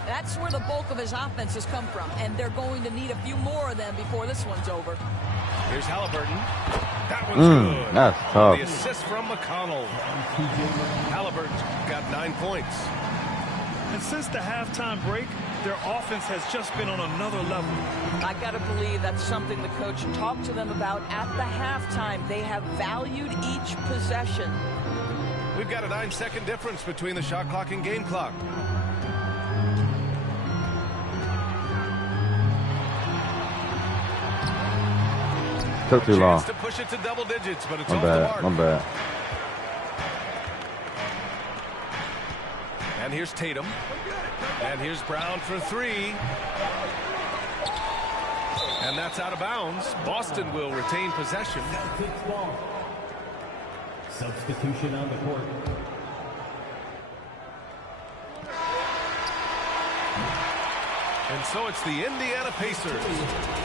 That's where the bulk of his offense has come from, and they're going to need a few more of them before this one's over. Here's Halliburton. That one's good. That's tough. The assist from McConnell. Halliburton's got 9 points. And since the halftime break, their offense has just been on another level. I got to believe that's something the coach talked to them about at the halftime. They have valued each possession. We've got a 9-second difference between the shot clock and game clock. Took too long. To push it to double digits, but it's My off the bad. mark. My bad. And here's Tatum. And here's Brown for 3. And that's out of bounds. Boston will retain possession. Substitution on the court. And so it's the Indiana Pacers.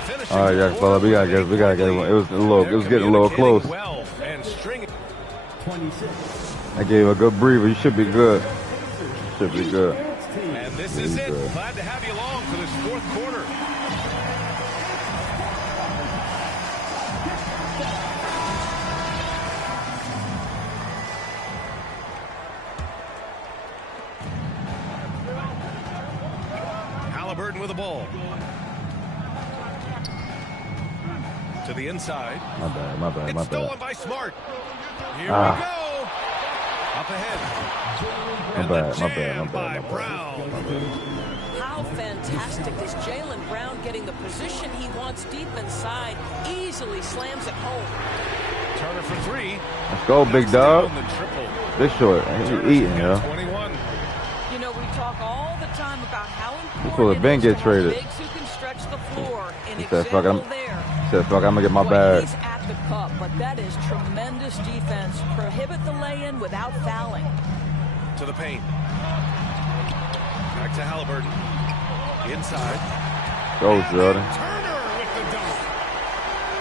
Finishing All right, yeah, fella, we gotta get it. It was getting a little close. Well and stringing. 26. I gave a good breather. You should be good. Should be good. And this is it. Glad to have you along for this fourth quarter. Halliburton with the ball. To the inside. My bad. My bad. My It's stolen bad. by Smart. Here we go. Up ahead. My And bad. the My bad. jam My bad. by My bad. Brown. How fantastic is Jaylen Brown getting the position he wants deep inside, easily slams it home. Turner for 3. Let's go, big dog. Down the triple. This short. He eating, yo. 21. You know, we talk all the time about how Before the important Ben it is get to traded. have bigs who can stretch the floor. An He said, "Fuck, example there. I'm gonna get my Boy, bag." He's at the cup, but that is tremendous defense. Prohibit the lay-in without fouling. To the paint. Back to Halliburton. Inside. Go, Jordan. Turner with the dunk.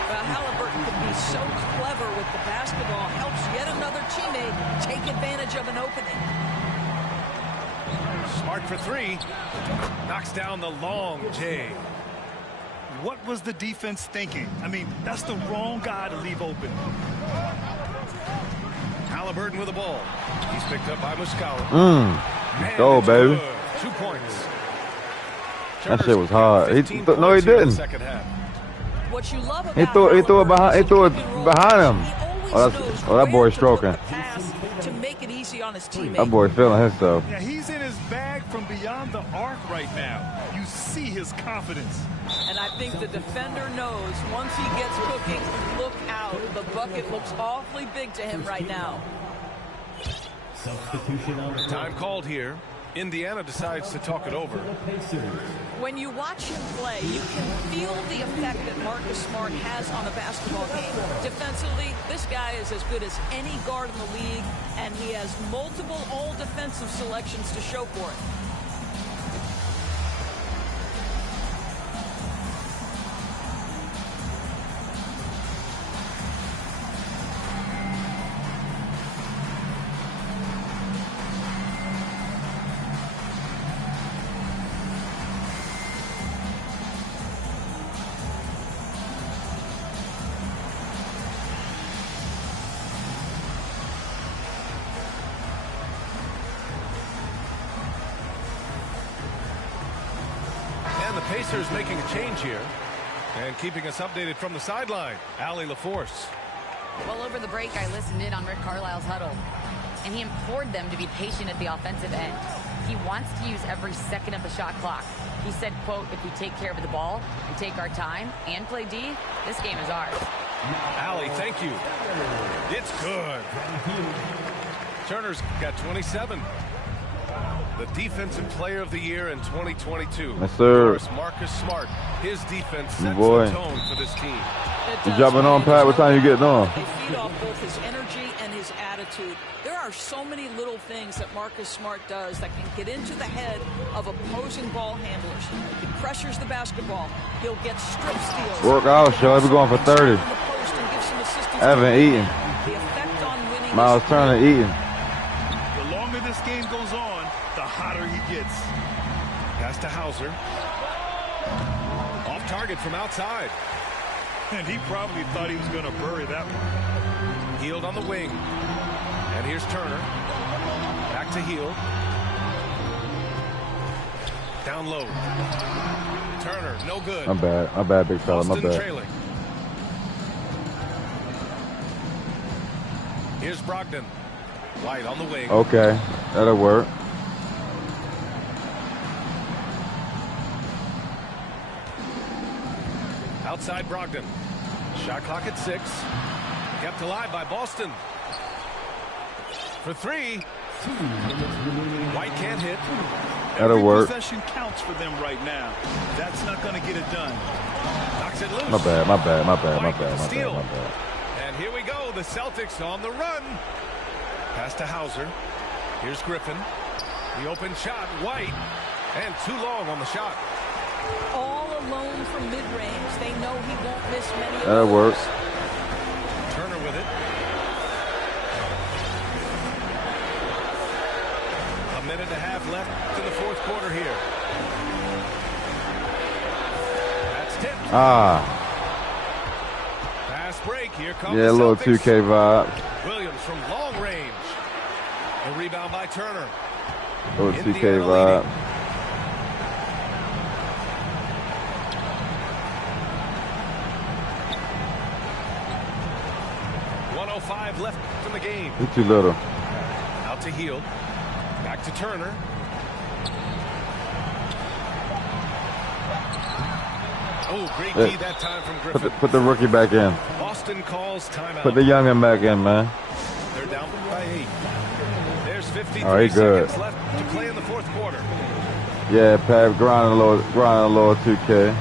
Well, Halliburton can be so clever with the basketball. Helps yet another teammate take advantage of an opening. Smart for 3. Knocks down the long J. What was the defense thinking? I mean, that's the wrong guy to leave open. Halliburton with the ball. He's picked up by Muscala. Let's go, baby. Good. 2 points. That shit was hard. No, he 15 points here in the didn't. second half. What you love about He threw it behind. He threw it behind him. That boy's stroking. To make it easy on his teammates. That boy feeling himself. Yeah, he's in his bag from beyond the arc right now. You see his confidence. And I think the defender knows once he gets cooking, look out. The bucket looks awfully big to him right now. Substitution on the court. Time called here. Indiana decides to talk it over. When you watch him play, you can feel the effect that Marcus Smart has on a basketball game. Defensively, this guy is as good as any guard in the league, and he has multiple all-defensive selections to show for it. the Pacers making a change here. And keeping us updated from the sideline, Allie LaForce. Well, over the break, I listened in on Rick Carlisle's huddle, and he implored them to be patient at the offensive end. He wants to use every second of the shot clock. He said, quote, if we take care of the ball and take our time and play D, this game is ours. Allie, thank you. It's good. Turner's got 27. The Defensive Player of the Year in 2022. Yes, sir. Of course, Marcus Smart. His defense sets boy. the tone for this team. You jumping on, Pat? What time you getting on? They feed off both his energy and his attitude. There are so many little things that Marcus Smart does that can get into the head of opposing ball handlers. He pressures the basketball. He'll get strip steals. Work out, show. We're going for 30. Evan eating. The effect on winning. Miles Turner eating. The longer this game goes on, the hotter he gets. Pass to Hauser. Off target from outside. And he probably thought he was going to bury that one. Hield on the wing. And here's Turner. Back to Hield. Down low. Turner, no good. My bad, big fella. My Boston bad. trailing. Here's Brogdon. White on the wing. Okay, that'll work. Outside Brogdon. Shot clock at 6. Kept alive by Boston. For 3. White can't hit. That'll work. Possession counts for them right now. That's not going to get it done. Knocks it loose. My bad. Steal. And here we go. The Celtics on the run. Pass to Hauser. Here's Griffin. The open shot. White. And too long on the shot. All alone from mid-range. They know he won't miss many of That'll those. work. Turner with it. A minute and a half left in the fourth quarter here. That's tipped. Fast break. Here comes Yeah, a little 2K vibe. Williams from long range. The rebound by Turner. A little 2K vibe. Left in the game. You're too little. Out to Hield. Back to Turner. Oh, great D that time from Griffin. Put the rookie back in. Boston calls timeout. Put the youngin' back in, man. They're down by 8. There's 53 good. seconds left to play in the fourth quarter. Yeah, Pat, grind a little 2K.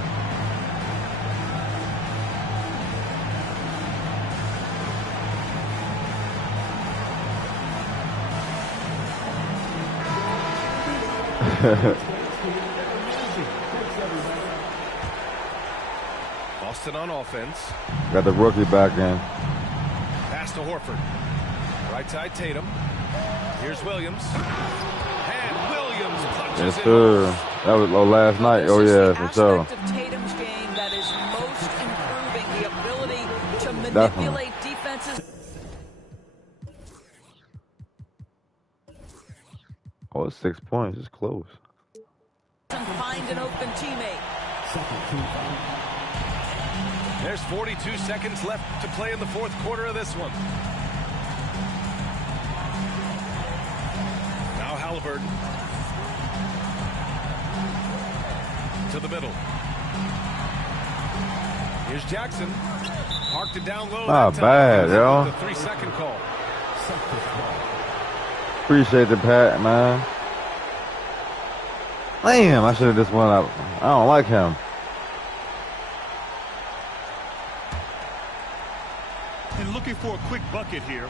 Boston on offense. Got the rookie back in. Pass to Horford. Right side Tatum. Here's Williams. And Williams punches Yes, it. sir. That was last night. Oh, yeah, for sure. Aspect of Tatum's game that is most improving, the ability to manipulate defenses. Oh, it's 6 points. It's close. And find an open teammate. There's 42 seconds left to play in the fourth quarter of this one. Now Halliburton. To the middle. Here's Jackson. Parked it down low. Not bad, yo. The 3-second call. Appreciate the Pat, man. Damn, I should have just went up. I don't like him. And looking for a quick bucket here.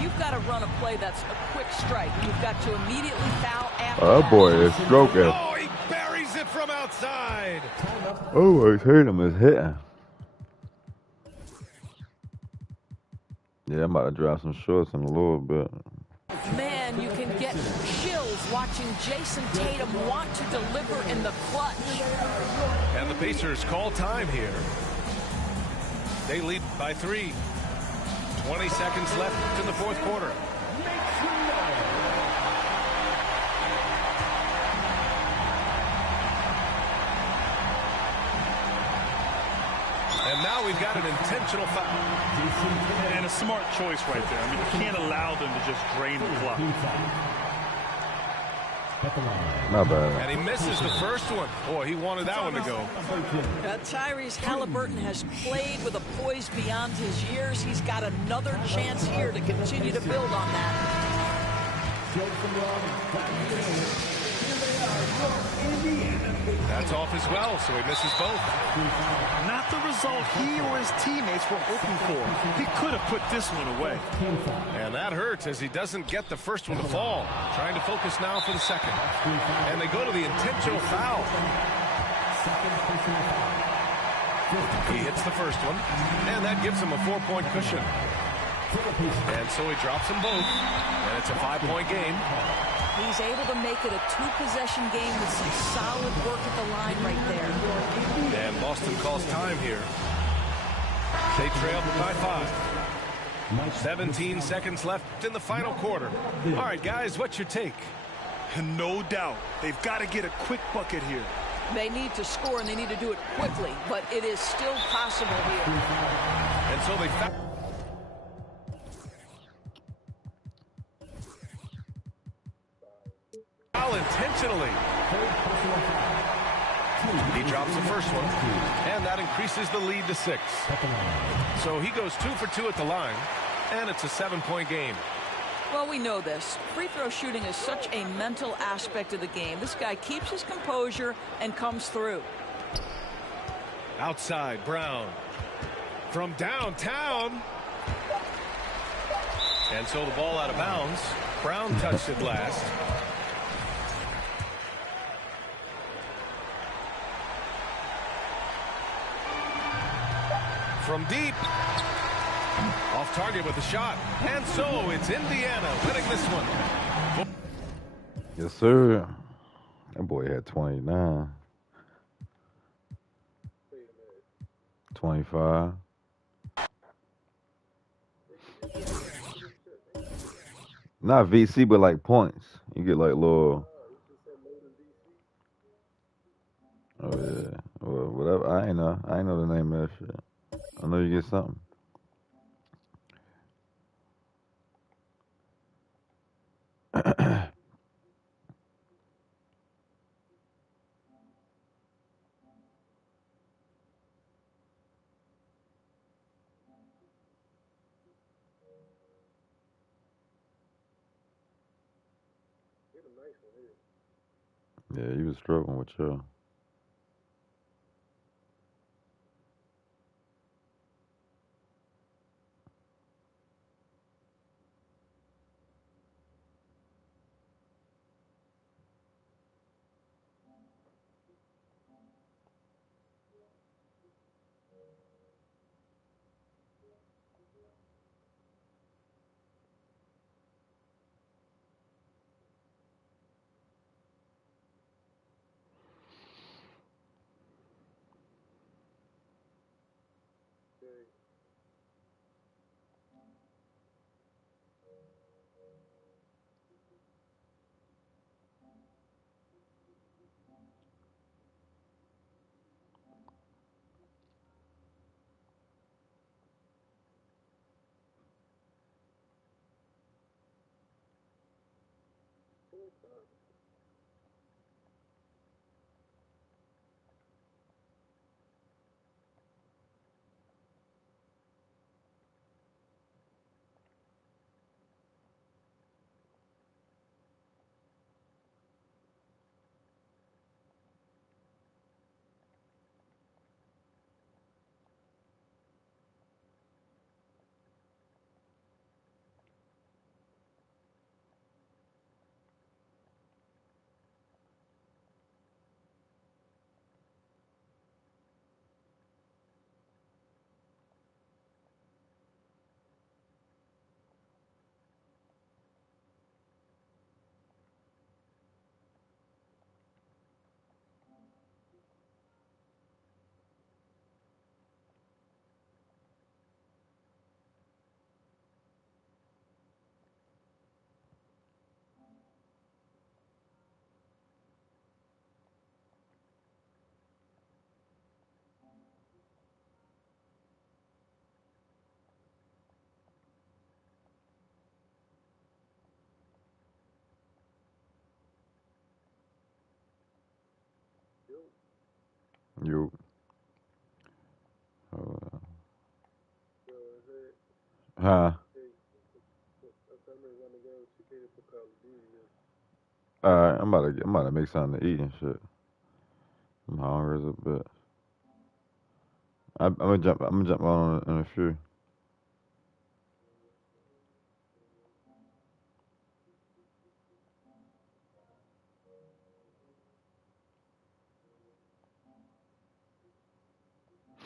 You've got to run a play that's a quick strike. You've got to immediately foul after Oh, that. boy, it's stroking. Oh, he buries it from outside. Oh, it's hitting him. It's hitting. Yeah, I'm about to drop some shorts in a little bit. Man, you can get chills watching Jason Tatum want to deliver in the clutch. And the Pacers call time here. They lead by 3. 20 seconds left in the fourth quarter. Now we've got an intentional foul. And a smart choice right there. I mean, you can't allow them to just drain the clock. Not bad. And he misses the first one. Boy, he wanted that one to go. Tyrese Halliburton has played with a poise beyond his years. He's got another chance here to continue to build on that. That's off as well, so he misses both. Not the result he or his teammates were hoping for. He could have put this one away. And that hurts as he doesn't get the first one to fall. Trying to focus now for the second. And they go to the intentional foul. He hits the first one, and that gives him a 4-point cushion. And so he drops them both, and it's a 5-point game. He's able to make it a 2-possession game with some solid work at the line right there. And Boston calls time here. They trail by 5. 17 seconds left in the final quarter. All right, guys, what's your take? And no doubt, they've got to get a quick bucket here. They need to score, and they need to do it quickly, but it is still possible here. And so they foul intentionally. He drops the first one, and that increases the lead to 6. So he goes 2 for 2 at the line, and it's a 7-point game. Well, we know this. Free throw shooting is such a mental aspect of the game. This guy keeps his composure and comes through. Outside, Brown. From downtown. And so the ball out of bounds. Brown touched it last. From deep. Off target with a shot. And so it's Indiana winning this one. Yes, sir. That boy had 29. 25. Not VC, but like points. You get like little. Oh yeah. Well, whatever. I ain't know the name of that shit. I know you get something. Yeah, you was struggling with your. You. Huh? Alright, I'm about to make something to eat and shit. I'm hungry as a bit. I'm gonna jump on in a few.